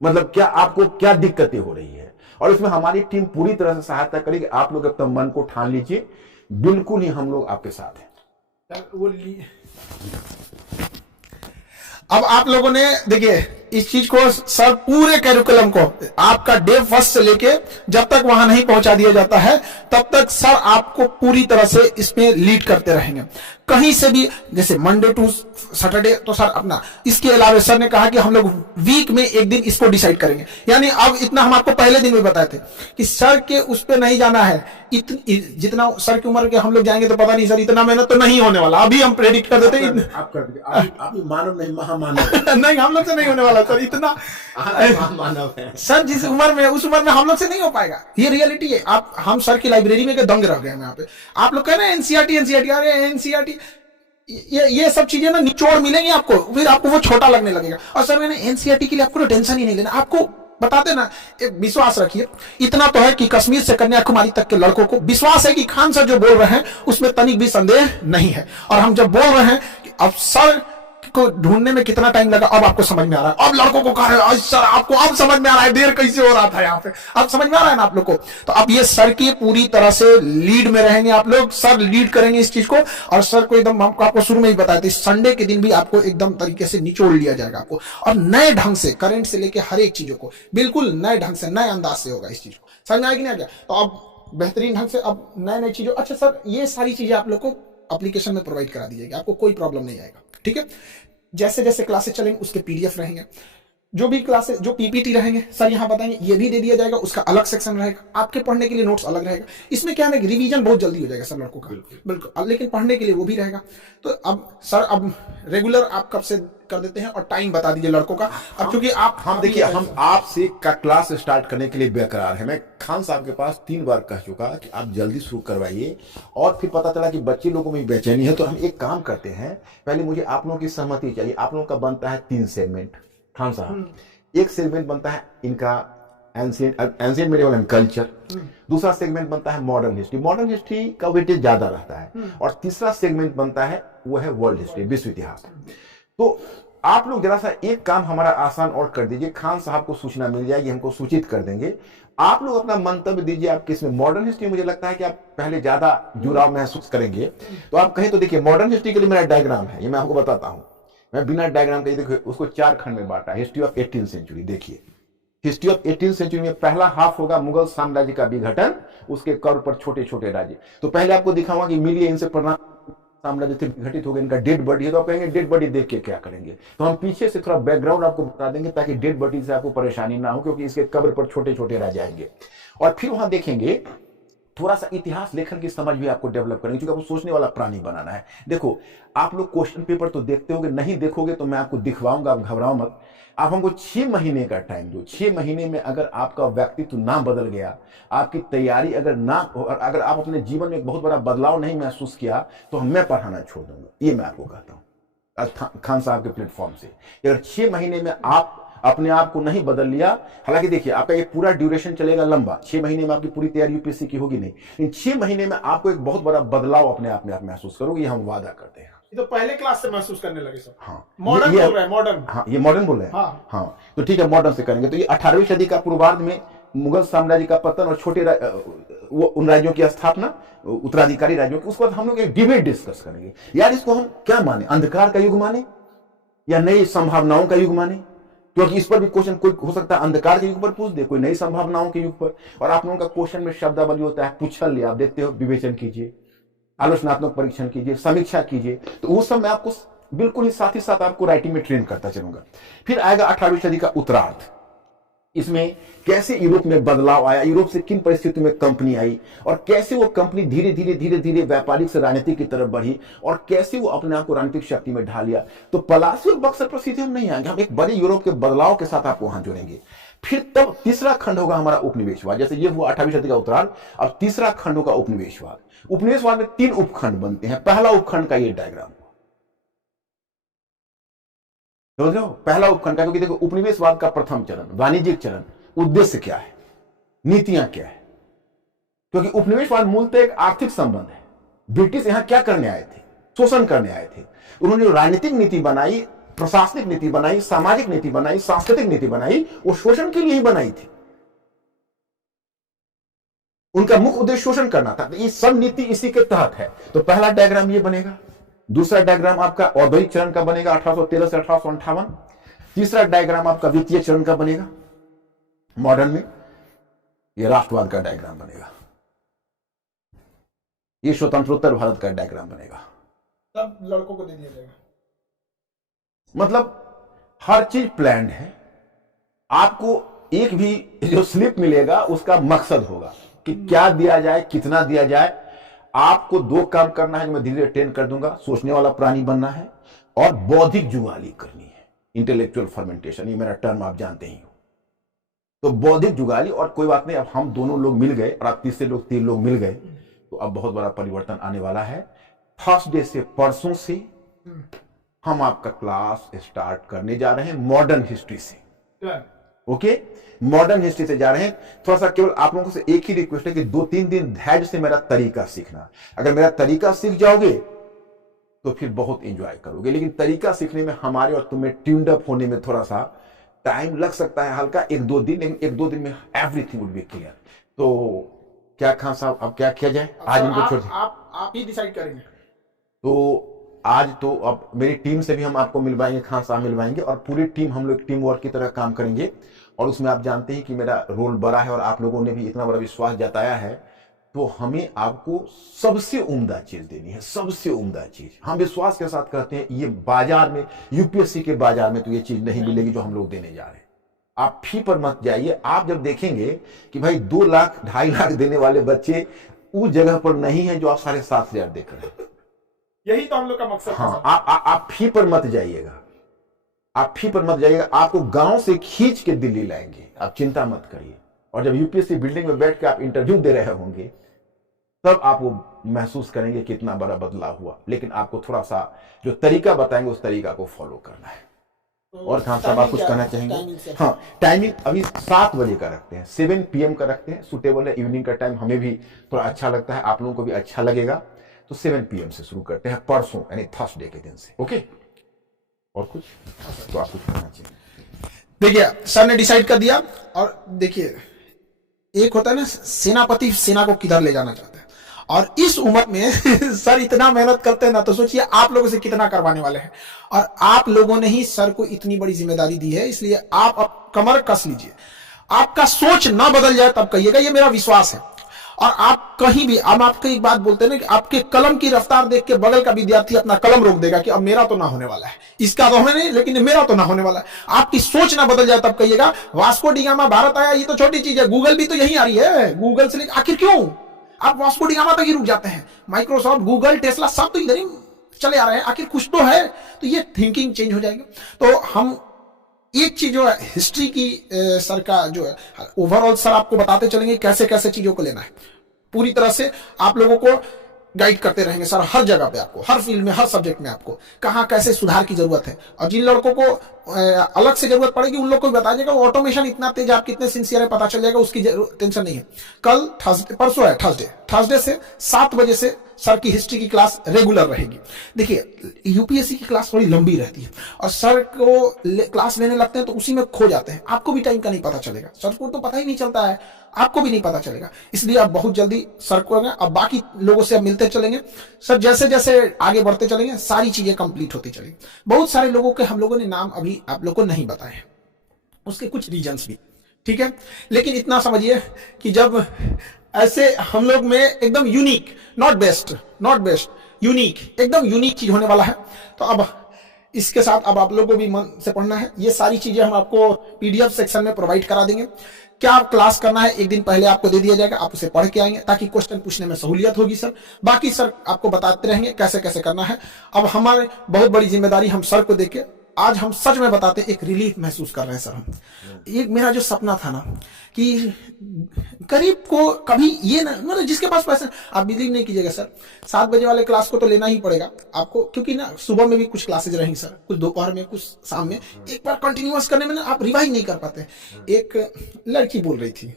मतलब क्या आपको क्या दिक्कतें हो रही है। और इसमें हमारी टीम पूरी तरह से सहायता करेगी। आप लोग अपना मन को ठान लीजिए, बिल्कुल ही हम लोग आपके साथ हैं। अब आप लोगों ने देखिए इस चीज को सर पूरे कैरिकुलम को आपका डे फर्स्ट से लेके जब तक वहां नहीं पहुंचा दिया जाता है तब तक सर आपको पूरी तरह से इसमें लीड करते रहेंगे। कहीं से भी जैसे मंडे टू सैटरडे तो सर अपना, इसके अलावा सर ने कहा कि हम लोग वीक में एक दिन इसको डिसाइड करेंगे। यानी अब इतना हम आपको पहले दिन में बताए थे कि सर के उस पर नहीं जाना है, जितना सर की उम्र के हम लोग जाएंगे तो पता नहीं सर इतना मेहनत तो नहीं होने वाला। अभी हम प्रेडिक्ट कर देते हैं आप कर दीजिए, आप मानव नहीं महामानव नहीं हम लोग से नहीं होने वाला सर इतना मानव है सर। जिस उम्र में उस उम्र में हम लोग से नहीं हो पाएगा, ये रियलिटी है। आप हम सर की लाइब्रेरी में दंग रह गए यहाँ पे। आप लोग कह रहे हैं एनसीईआरटी अरे एनसीईआरटी ये सब चीजें ना निचोड़ मिलेंगी आपको, फिर आपको वो छोटा लगने लगेगा। और सर मैंने एनसीईआरटी के लिए आपको टेंशन ही नहीं लेना, आपको बताते ना, एक विश्वास रखिए। इतना तो है कि कश्मीर से कन्याकुमारी तक के लड़कों को विश्वास है कि खान सर जो बोल रहे हैं उसमें तनिक भी संदेह नहीं है। और हम जब बोल रहे हैं कि अब सर को ढूंढने में कितना टाइम लगा, अब आपको समझ में आ रहा है। अब लड़कों को कह रहे हैं सर आपको अब समझ में आ रहा है देर कैसे हो रहा था यहाँ पे, अब समझ में आ रहा है ना आप लोग को। तो अब ये सर की पूरी तरह से लीड में रहेंगे आप लोग, सर लीड करेंगे इस चीज को। और सर को एकदम हमको आपको शुरू में ही बताया था, संडे के दिन भी आपको एकदम तरीके से निचोड़ लिया जाएगा आपको, और नए ढंग से करंट से लेके हर एक चीजों को बिल्कुल नए ढंग से नए अंदाज से होगा। इस चीज को समझ में आएगी ना क्या? तो अब बेहतरीन ढंग से अब नए चीजों, अच्छा सर ये सारी चीजें आप लोग को एप्लीकेशन में प्रोवाइड करा दी जाएगी, आपको कोई प्रॉब्लम नहीं आएगा, ठीक है। जैसे जैसे क्लासेस चलेंगे उसके पीडीएफ रहेंगे, जो भी क्लासेस जो पीपीटी रहेंगे सर यहाँ बताएंगे, ये भी दे दिया जाएगा, उसका अलग सेक्शन रहेगा, आपके पढ़ने के लिए नोट्स अलग रहेगा। इसमें क्या है ना, रिवीजन बहुत जल्दी हो जाएगा सर लड़कों का, बिल्कुल, लेकिन पढ़ने के लिए वो भी रहेगा। तो अब सर अब रेगुलर आप कब से कर देते हैं और टाइम बता दीजिए लड़कों का। अब क्योंकि आप हम देखिए हम आपसे का क्लास स्टार्ट करने के लिए बेकरार है। मैं खान साहब के पास 3 बार कह चुका कि आप जल्दी शुरू करवाइए, और फिर पता चला कि बच्चे लोगों में बेचैनी है। तो हम एक काम करते हैं, पहले मुझे आप लोगों की सहमति चाहिए। आप लोगों का बनता है 3 सेगमेंट खान साहब। एक सेगमेंट बनता है इनका एंशिएंट मेडिवल एंड कल्चर, दूसरा सेगमेंट बनता है मॉडर्न हिस्ट्री का वेटेज ज्यादा रहता है, और तीसरा सेगमेंट बनता है वो है वर्ल्ड हिस्ट्री, विश्व इतिहास। तो आप लोग जरा सा एक काम हमारा आसान और कर दीजिए, खान साहब को सूचना मिल जाएगी, हमको सूचित कर देंगे। आप लोग अपना मंतव्य दीजिए, आप किसमें मॉडर्न हिस्ट्री, मुझे लगता है कि आप पहले ज्यादा जुड़ाव महसूस करेंगे। तो आप कहें तो देखिए मॉडर्न हिस्ट्री के लिए मेरा डायग्राम है, ये मैं आपको बताता हूं। मैं बिना डायग्राम के देखिए उसको 4 खंड में बांटा, हिस्ट्री ऑफ 18th सेंचुरी। देखिए हिस्ट्री ऑफ 18th सेंचुरी में पहला हाफ होगा मुगल साम्राज्य का विघटन, उसके कर पर छोटे छोटे राज्य। तो पहले आपको दिखाऊंगा कि मिलिए इनसे प्रणाम साम्राज्य थे विघटित हो गए, इनका डेड बॉडी है। तो आप कहेंगे डेड बॉडी देख के क्या करेंगे, तो हम पीछे से थोड़ा बैकग्राउंड आपको बता देंगे ताकि डेड बॉडी से आपको परेशानी ना हो, क्योंकि इसके कब्र पर छोटे छोटे राज्य आएंगे। और फिर वहां देखेंगे थोड़ा सा इतिहास लेखन की समझ भी आपको डेवलप करेंगे, क्योंकि आपको सोचने वाला प्राणी बनाना है। देखो आप लोग क्वेश्चन पेपर तो देखते होगे, नहीं देखोगे तो मैं आपको दिखवाऊंगा, आप घबराओ मत। आप हमको 6 महीने का टाइम दो, 6 महीने में अगर आपका व्यक्तित्व ना बदल गया, आपकी तैयारी अगर ना, और अगर आप अपने जीवन में एक बहुत बड़ा बदलाव नहीं महसूस किया, तो मैं पढ़ाना छोड़ दूंगा। ये मैं आपको कहता हूँ खान साहब के प्लेटफॉर्म से। अगर 6 महीने में आप अपने आप को नहीं बदल लिया, हालांकि देखिए आपका ये पूरा ड्यूरेशन चलेगा लंबा, 6 महीने में आपकी पूरी तैयारी यूपीएससी की होगी नहीं, इन 6 महीने में आपको एक बहुत बड़ा बदलाव अपने आप में आप महसूस करोगे, ये हम वादा करते हैं। ये तो पहले क्लास से महसूस करने लगे सब। हाँ मॉडर्न बोल रहे हैं, मॉडर्न। हाँ ये मॉडर्न बोल रहे हैं। हाँ। हाँ तो ठीक है, मॉडर्न से करेंगे। तो ये 18वीं सदी का पूर्वार्ध में मुगल साम्राज्य का पतन और छोटे वो उन राज्यों की स्थापना, उत्तराधिकारी राज्यों की, उसके बाद हम लोग एक डिबेट डिस्कस करेंगे। यार इसको हम क्या माने, अंधकार का युग माने या नई संभावनाओं का युग माने, क्योंकि इस पर भी क्वेश्चन कोई हो सकता है अंधकार के युग पर पूछ दे, कोई नई संभावनाओं के युग पर। और आप लोगों का क्वेश्चन में शब्दावली होता है, पूछल लिया, आप देखते हो, विवेचन कीजिए, आलोचनात्मक परीक्षण कीजिए, समीक्षा कीजिए। तो उस समय आपको बिल्कुल ही साथ आपको राइटिंग में ट्रेन करता चलूंगा। फिर आएगा 18वीं सदी का उत्तरार्ध, इसमें कैसे यूरोप में बदलाव आया, यूरोप से किन परिस्थितियों में कंपनी आई, और कैसे वो कंपनी धीरे धीरे व्यापारिक से राजनीतिक की तरफ बढ़ी, और कैसे वो अपने आप को राजनीतिक शक्ति में ढाल लिया। तो पलासी और बक्सर पर सीधे हम नहीं आएंगे, हम एक बड़े यूरोप के बदलाव के साथ आपको वहां जोड़ेंगे। फिर तब तीसरा खंड होगा हमारा उपनिवेशवाद। जैसे ये हुआ 18वीं सदी का उत्तरार्ध, अब तीसरा खंड होगा उपनिवेशवाद। उपनिवेशवाद में 3 उपखंड बनते हैं। पहला उपखंड का ये डायग्राम, समझ रहे हो, पहला उपखंड का, क्योंकि देखो उपनिवेशवाद का प्रथम चरण वाणिज्यिक चरण, उद्देश्य क्या है, नीतियां क्या है, क्योंकि उपनिवेशवाद मूलतः एक आर्थिक संबंध है। ब्रिटिश यहां क्या करने आए थे, शोषण करने आए थे। उन्होंने जो राजनीतिक नीति बनाई, प्रशासनिक नीति बनाई, सामाजिक नीति बनाई, सांस्कृतिक नीति बनाई, वो शोषण के लिए ही बनाई थी। उनका मुख्य उद्देश्य शोषण करना था। ये सब नीति इसी के तहत है। तो पहला डायग्राम ये बनेगा। दूसरा डायग्राम आपका औद्योगिक चरण का बनेगा 1813 से 1858। तीसरा डायग्राम आपका वित्तीय चरण का बनेगा मॉडर्न में, ये राष्ट्रवाद का डायग्राम बनेगा। ये स्वतंत्रोत्तर भारत का डायग्राम बनेगा। सब लड़कों को दे दिया जाएगा, मतलब हर चीज प्लान्ड है। आपको एक भी जो स्लिप मिलेगा उसका मकसद होगा कि क्या दिया जाए, कितना दिया जाए। आपको 2 काम करना है जो मैं धीरे धीरे ट्रेन कर दूंगा, सोचने वाला प्राणी बनना है और बौद्धिक जुगाली करनी है, इंटेलेक्चुअल फर्मेंटेशन, ये मेरा टर्म आप जानते ही हो। तो बौद्धिक जुगाली, और कोई बात नहीं, अब हम दोनों लोग मिल गए और आप तीसरे लोग 3 लोग मिल गए, तो अब बहुत बड़ा परिवर्तन आने वाला है। थर्सडे से, परसों से हम आपका क्लास स्टार्ट करने जा रहे हैं मॉडर्न हिस्ट्री से। ओके, मॉडर्न हिस्ट्री से जा रहे हैं। थोड़ा सा केवल आप लोगों से एक ही रिक्वेस्ट है कि 2-3 दिन धैर्य से मेरा तरीका सीखना। अगर मेरा तरीका सीख जाओगे तो फिर बहुत एंजॉय करोगे, लेकिन तरीका सीखने में हमारे और तुम्हें ट्यून्ड अप होने में थोड़ा सा टाइम लग सकता है, हल्का 1-2 दिन, लेकिन 1-2 दिन में एवरीथिंग वुड बी क्लियर। तो क्या खान साहब अब क्या किया जाए? आज इनको छोड़ आप ही डिसाइड करेंगे। तो आज तो अब मेरी टीम से भी हम आपको मिलवाएंगे, खान साहब मिलवाएंगे, और पूरी टीम हम लोग टीम वर्क की तरह काम करेंगे। और उसमें आप जानते हैं कि मेरा रोल बड़ा है और आप लोगों ने भी इतना बड़ा विश्वास जताया है, तो हमें आपको सबसे उम्दा चीज देनी है, सबसे उम्दा चीज। हम विश्वास के साथ कहते हैं ये बाजार में, यूपीएससी के बाजार में तो ये चीज नहीं मिलेगी जो हम लोग देने जा रहे हैं। आप फी पर मत जाइए। आप जब देखेंगे कि भाई 2 लाख 2.5 लाख देने वाले बच्चे उस जगह पर नहीं है जो आप 7,500 देख रहे हैं, यही तो हम लोग का मकसद है। हाँ, आप फी पर मत जाइएगा, आप फी पर मत जाइएगा। आपको गांव से खींच के दिल्ली लाएंगे, आप चिंता मत करिए। और जब यूपीएससी बिल्डिंग में बैठ के आप इंटरव्यू दे रहे होंगे, तब आप वो महसूस करेंगे कितना बड़ा बदलाव हुआ। लेकिन आपको थोड़ा सा जो तरीका बताएंगे उस तरीका को फॉलो करना है। और खान साहब आप कुछ कहना चाहेंगे? हाँ, टाइमिंग अभी 7 बजे का रखते हैं, 7 PM का रखते हैं, सुटेबल है। इवनिंग का टाइम हमें भी थोड़ा अच्छा लगता है, आप लोगों को भी अच्छा लगेगा। तो 7 PM से शुरू करते हैं, परसों यानी थर्सडे के दिन से। ओके, और कुछ तो आप कुछ कहना चाहिए? देखिए सर ने डिसाइड कर दिया। और देखिए एक होता है ना, सेनापति सेना को किधर ले जाना चाहता है, और इस उम्र में सर इतना मेहनत करते हैं ना, तो सोचिए आप लोगों से कितना करवाने वाले हैं। और आप लोगों ने ही सर को इतनी बड़ी जिम्मेदारी दी है, इसलिए आप अब कमर कस लीजिए। आपका सोच ना बदल जाए तब कहिएगा, ये मेरा विश्वास है। और आप कहीं भी, हम आपको एक बात बोलते हैं ना कि आपके कलम की रफ्तार देख के बगल का विद्यार्थी अपना कलम रोक देगा कि अब मेरा तो ना होने वाला है, इसका तो हमें नहीं, लेकिन मेरा तो ना होने वाला है। आपकी सोच ना बदल जाए तब कहिएगा वास्को डी गामा भारत आया, ये तो छोटी चीज है, गूगल भी तो यहीं आ रही है। गूगल से लेकर आखिर क्यों आप वास्को डी गामा तक ही रुक जाते हैं? माइक्रोसॉफ्ट, गूगल, टेस्ला सब तो इधर ही चले आ रहे हैं, आखिर कुछ तो है। तो ये थिंकिंग चेंज हो जाएगी। तो हम एक चीज जो है हिस्ट्री की सर का जो है ओवरऑल सर आपको बताते चलेंगे कैसे कैसे चीजों को लेना है। पूरी तरह से आप लोगों को गाइड करते रहेंगे सर, हर जगह पे आपको, हर फील्ड में, हर सब्जेक्ट में आपको कहाँ कैसे सुधार की जरूरत है। और जिन लड़कों को अलग से जरूरत पड़ेगी उन लोग को बता दीजिएगा। ऑटोमेशन इतना तेज, आप कितने सिंसियर है पता चल जाएगा, उसकी टेंशन नहीं है। कल थर्सडे, परसों है थर्सडे से 7 बजे से सर की हिस्ट्री की क्लास रेगुलर रहेगी। देखिए यूपीएससी की क्लास थोड़ी लंबी रहती है और सर को क्लास लेने लगते हैं तो उसी में खो जाते हैं, आपको भी टाइम का नहीं पता चलेगा, सर को तो पता ही नहीं चलता है, आपको भी नहीं पता चलेगा। इसलिए आप बहुत जल्दी सर को अब बाकी लोगों से अब मिलते चलेंगे सर, जैसे जैसे आगे बढ़ते चलेंगे सारी चीजें कंप्लीट होती चलेंगी। बहुत सारे लोगों के हम लोगों ने नाम अभी आप लोगों को नहीं बताए, उसके कुछ रीजंस भी, ठीक है। लेकिन इतना समझिए कि जब ऐसे हम लोग में एकदम यूनिक, नॉट बेस्ट यूनिक, एकदम यूनिक चीज होने वाला है। तो अब इसके साथ अब आप लोगों को भी मन से पढ़ना है। ये सारी चीजें हम आपको पीडीएफ सेक्शन में प्रोवाइड करा देंगे। क्या आप क्लास करना है, एक दिन पहले आपको दे दिया जाएगा, आप उसे पढ़ के आएंगे ताकि क्वेश्चन पूछने में सहूलियत होगी सर। बाकी सर आपको बताते रहेंगे कैसे कैसे करना है। अब हमारे बहुत बड़ी जिम्मेदारी हम सर को देके आज हम सच में बताते एक रिलीफ महसूस कर रहे हैं सर। हम एक मेरा जो सपना था ना कि गरीब को कभी ये ना, मतलब जिसके पास पैसे, आप बिलीव नहीं कीजिएगा सर, 7 बजे वाले क्लास को तो लेना ही पड़ेगा आपको, क्योंकि ना सुबह में भी कुछ क्लासेज रहेंगी सर, कुछ दोपहर में, कुछ शाम में। एक बार कंटिन्यूअस करने में ना आप रिवाइज नहीं कर पाते। एक लड़की बोल रही थी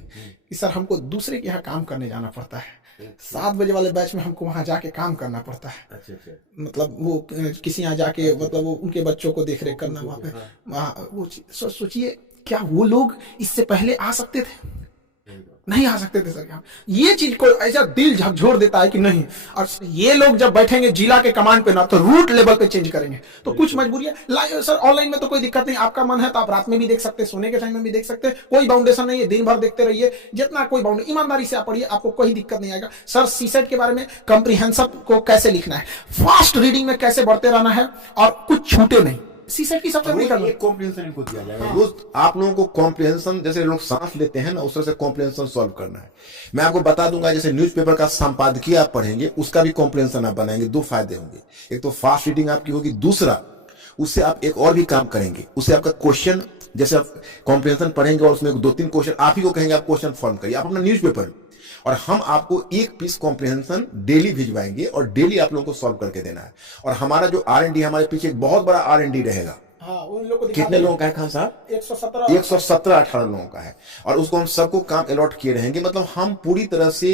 कि सर हमको दूसरे के यहाँ काम करने जाना पड़ता है, 7 बजे वाले बैच में हमको वहां जाके काम करना पड़ता है। अच्छा। मतलब वो किसी यहाँ जाके, मतलब वो उनके बच्चों को देख रेख करना वहां पे, वहां वो सोचिए क्या वो लोग इससे पहले आ सकते थे? नहीं आ सकते थे सर। यहाँ ये चीज को ऐसा दिल झकझोर देता है कि नहीं, और ये लोग जब बैठेंगे जिला के कमांड पे ना तो रूट लेवल पे चेंज करेंगे। तो कुछ मजबूरियां सर, ऑनलाइन में तो कोई दिक्कत नहीं, आपका मन है तो आप रात में भी देख सकते हैं, सोने के टाइम में भी देख सकते हैं, कोई बाउंडेशन नहीं है, दिन भर देखते रहिए जितना कोई बाउंड, ईमानदारी से आप पढ़िए, आपको कोई दिक्कत नहीं आएगा। सर सीसेट के बारे में कॉम्प्रिहेंसिव को कैसे लिखना है, फास्ट रीडिंग में कैसे बढ़ते रहना है और कुछ छूटे नहीं, सीसेट की सबसे बड़ी करना, कॉम्प्रिहेंशन इनको दिया जाएगा। रोज आप लोगों को कॉम्प्रिहेंशन, जैसे लोग सांस लेते हैं ना उस तरह से कॉम्प्रिहेंशन सॉल्व करना है। मैं आपको बता दूंगा, जैसे न्यूज़पेपर का संपादकीय आप पढ़ेंगे उसका भी कॉम्प्रिहेंशन आप बनाएंगे। 2 फायदे होंगे, एक तो फास्ट रीडिंग आपकी होगी, दूसरा उससे आप एक और भी काम करेंगे, उससे आपका क्वेश्चन, जैसे आप कॉम्प्रिहेंशन पढ़ेंगे और उसमें 2-3 क्वेश्चन आप ही को कहेंगे आप क्वेश्चन फॉर्म करिए, आप अपना न्यूज़पेपर, और हम आपको एक पीस कॉम्प्रिहेंशन डेली भिजवाएंगे और डेली आप लोगों को सॉल्व करके देना है। और हमारा जो R&D, हमारे पीछे एक बहुत बड़ा R&D रहेगा। हाँ, उन लोगों को कितने लोगों का है खान साहब? 117-18 लोगों का है, और उसको हम सबको काम अलॉट किए रहेंगे। मतलब हम पूरी तरह से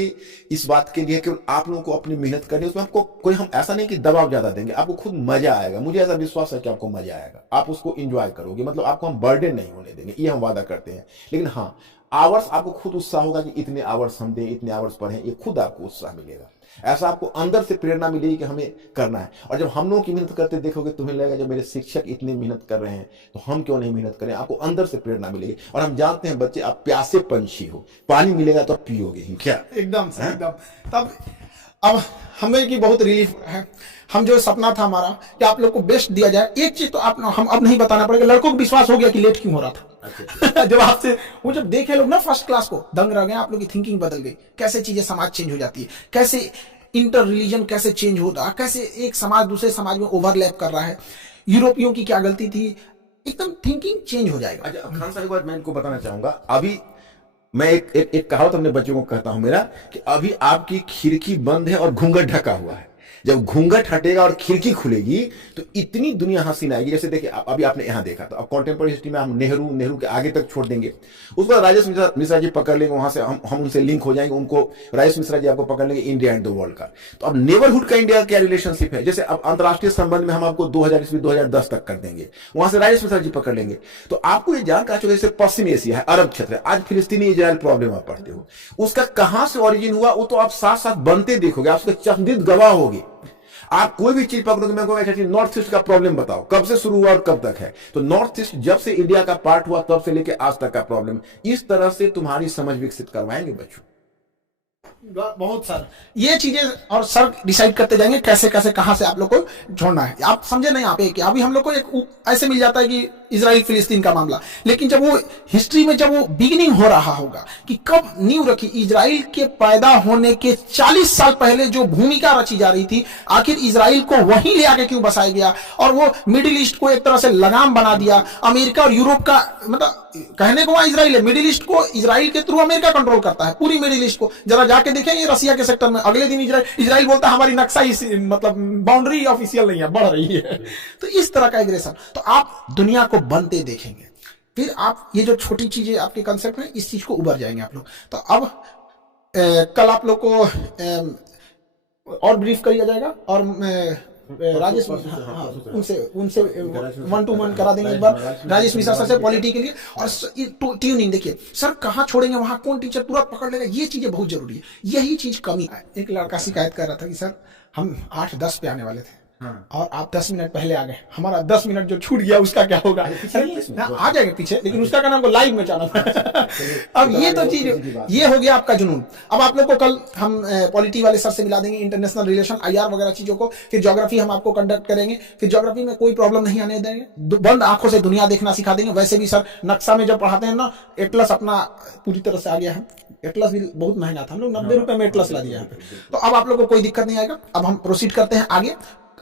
इस बात के लिए केवल आप लोगों को अपनी मेहनत करनी है, उसमें आपको कोई, हम ऐसा नहीं कि दबाव ज्यादा देंगे, आपको खुद मजा आएगा। मुझे ऐसा विश्वास है कि आपको मजा आएगा, आप उसको एंजॉय करोगे। मतलब आपको हम बर्डन नहीं होने देंगे, ये हम वादा करते हैं। लेकिन हाँ, आवर्स आपको खुद उत्साह होगा कि इतने आवर्स हम दें, इतने आवर्स पढ़ें, ये खुद आपको उत्साह मिलेगा। ऐसा आपको अंदर से प्रेरणा मिलेगी कि हमें करना है। और जब हम लोगों की मेहनत करते देखोगे, तुम्हें लगेगा जब मेरे शिक्षक इतनी मेहनत कर रहे हैं तो हम क्यों नहीं मेहनत करें। आपको अंदर से प्रेरणा मिलेगी। और हम जानते हैं बच्चे, आप प्यासे पंछी हो, पानी मिलेगा तो आप पियोगे ही क्या? एकदम से एकदम। तब अब हमें की बहुत रिलीफ है। हम जो सपना था हमारा कि आप लोग को बेस्ट दिया जाए, एक चीज तो आप हम अब नहीं बताना पड़ेगा, लड़कों को विश्वास हो गया कि लेट क्यों हो रहा था। अच्छा। जब आपसे वो जब देखे लोग ना फर्स्ट क्लास को, दंग रह गए, आप लोग की थिंकिंग बदल गई, कैसे चीजें समाज चेंज हो जाती है, कैसे इंटर रिलीजन कैसे चेंज होता है, कैसे एक समाज दूसरे समाज में ओवरलैप कर रहा है, यूरोपियों की क्या गलती थी, एकदम थिंकिंग चेंज हो जाएगा। अच्छा खान साहब, एक बात मैं इनको बताना चाहूंगा। अभी मैं एक कहावत अपने बच्चों को कहता हूं मेरा, कि अभी आपकी खिड़की बंद है और घूंघट ढका हुआ है। जब घूंघट हटेगा और खिड़की खुलेगी तो इतनी दुनिया हसीन आएगी। जैसे देखिए अभी आपने यहां देखा था, अब कॉन्टेम्पोररी हिस्ट्री में हम नेहरू के आगे तक छोड़ देंगे, उसके बाद राजेश मिश्रा जी पकड़ लेंगे, वहां से हम उनसे लिंक हो जाएंगे, उनको राजेश मिश्रा जी आपको पकड़ लेंगे, इंडिया एंड द वर्ल्ड का। तो अब नेबरहुड का इंडिया का क्या रिलेशनशिप है, जैसे अब अंतरराष्ट्रीय संबंध में हम आपको 2000 ईस्वी 2010 तक कर देंगे, वहां से राजेश मिश्रा जी पकड़ लेंगे। तो आपको ये जानकर चुके जैसे पश्चिम एशिया है, अरब क्षेत्र है, आज फिलिस्तीनी इजराइल प्रॉब्लम आप पढ़ते हो, उसका कहां से ओरिजिन हुआ वो तो आप साथ साथ बनते देखोगे, आप उसके चंदित गवाह होगे। आप कोई भी चीज पकड़ोगे, मैं कहूंगा अच्छा चीज नॉर्थ ईस्ट का प्रॉब्लम बताओ, कब से शुरू हुआ और कब तक है, तो नॉर्थ ईस्ट जब से इंडिया का पार्ट हुआ तब से लेके आज तक का प्रॉब्लम। इस तरह से तुम्हारी समझ विकसित करवाएंगे बच्चों। बहुत सारा ये चीजें, और सर डिसाइड करते जाएंगे कैसे कैसे कहां से आप लोग को छोड़ना है। आप समझे नहीं, आप एक अभी हम लोग को एक ऐसे मिल जाता है कि इजराइल फिलिस्तीन का मामला, लेकिन जब वो हिस्ट्री में जब वो बिगिनिंग हो रहा होगा कि कब नींव रखी, इजराइल के पैदा होने के 40 साल पहले जो भूमिका रची जा रही थी, आखिर इजराइल को वहीं ले आके क्यों बसाया गया, और वो मिडिल ईस्ट को एक तरह से लगाम बना दिया। अमेरिका और यूरोप का मतलब कहने को वहां इजराइल है, मिडिल ईस्ट को इजराइल के थ्रू अमेरिका कंट्रोल करता है, पूरी मिडिल ईस्ट को। जरा जाके देखें ये रसिया के सेक्टर में, अगले दिन इजराइल बोलता है हमारी नक्शा मतलब बाउंड्री ऑफिशियल नहीं है, बढ़ रही है। तो इस तरह का एग्रेशन तो आप दुनिया को बनते देखेंगे, फिर आप ये जो छोटी चीजें आपके कंसेप्ट में इस चीज को उबर जाएंगे आप लोग। तो अब कल आप लोग को और ब्रीफ किया जाएगा, और राजेश उनसे 1-to-1 करा देंगे एक बार राजेश मिश्रा सर से पॉलिटी के लिए। और ट्यूनिंग देखिए सर कहाँ छोड़ेंगे, वहां कौन टीचर पूरा पकड़ लेगा, ये चीजें बहुत जरूरी है, यही चीज कमी है। एक लड़का शिकायत कर रहा था कि सर हम 8-10 पे आने वाले थे, और आप 10 मिनट पहले आ गए, हमारा 10 मिनट जो छूट गया उसका क्या होगा। आ जाएगा पीछे, लेकिन उसका क्या नाम को लाइव में जाना था। अब ये तो चीज ये हो गया आपका जुनून। अब आप लोग को कल हम पॉलिटी वाले सर से मिला देंगे, इंटरनेशनल रिलेशन IR वगैरह चीजों को, फिर ज्योग्राफी हम आपको कंडक्ट करेंगे, फिर ज्योग्राफी में कोई प्रॉब्लम नहीं आने देंगे, बंद आंखों से दुनिया देखना सिखा देंगे। वैसे भी सर नक्शा में जब पढ़ाते हैं ना, एटलस अपना पूरी तरह से आ गया है, एटलस भी बहुत महंगा था, हम लोग 90 रुपए में एटलस ला दिया है। तो अब आप लोग को कोई दिक्कत नहीं आएगा। अब हम प्रोसीड करते हैं आगे।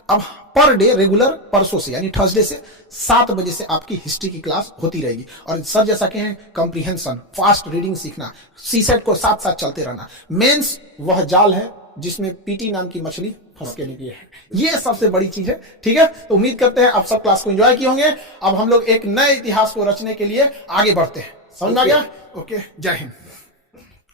अब पर डे रेगुलर परसों से यानी थर्सडे से 7 बजे से आपकी हिस्ट्री की क्लास होती रहेगी। और सर जैसा कहें कंप्रीहेंशन, फास्ट रीडिंग सीखना, सीसेट को साथ साथ चलते रहना। मेंस वह जाल है जिसमें पीटी नाम की मछली फंस के निकली है, ये सबसे बड़ी चीज है। ठीक है, तो उम्मीद करते हैं आप सब क्लास को एंजॉय किए होंगे। अब हम लोग एक नए इतिहास को रचने के लिए आगे बढ़ते हैं। समझ आ गया? ओके, जय हिंद।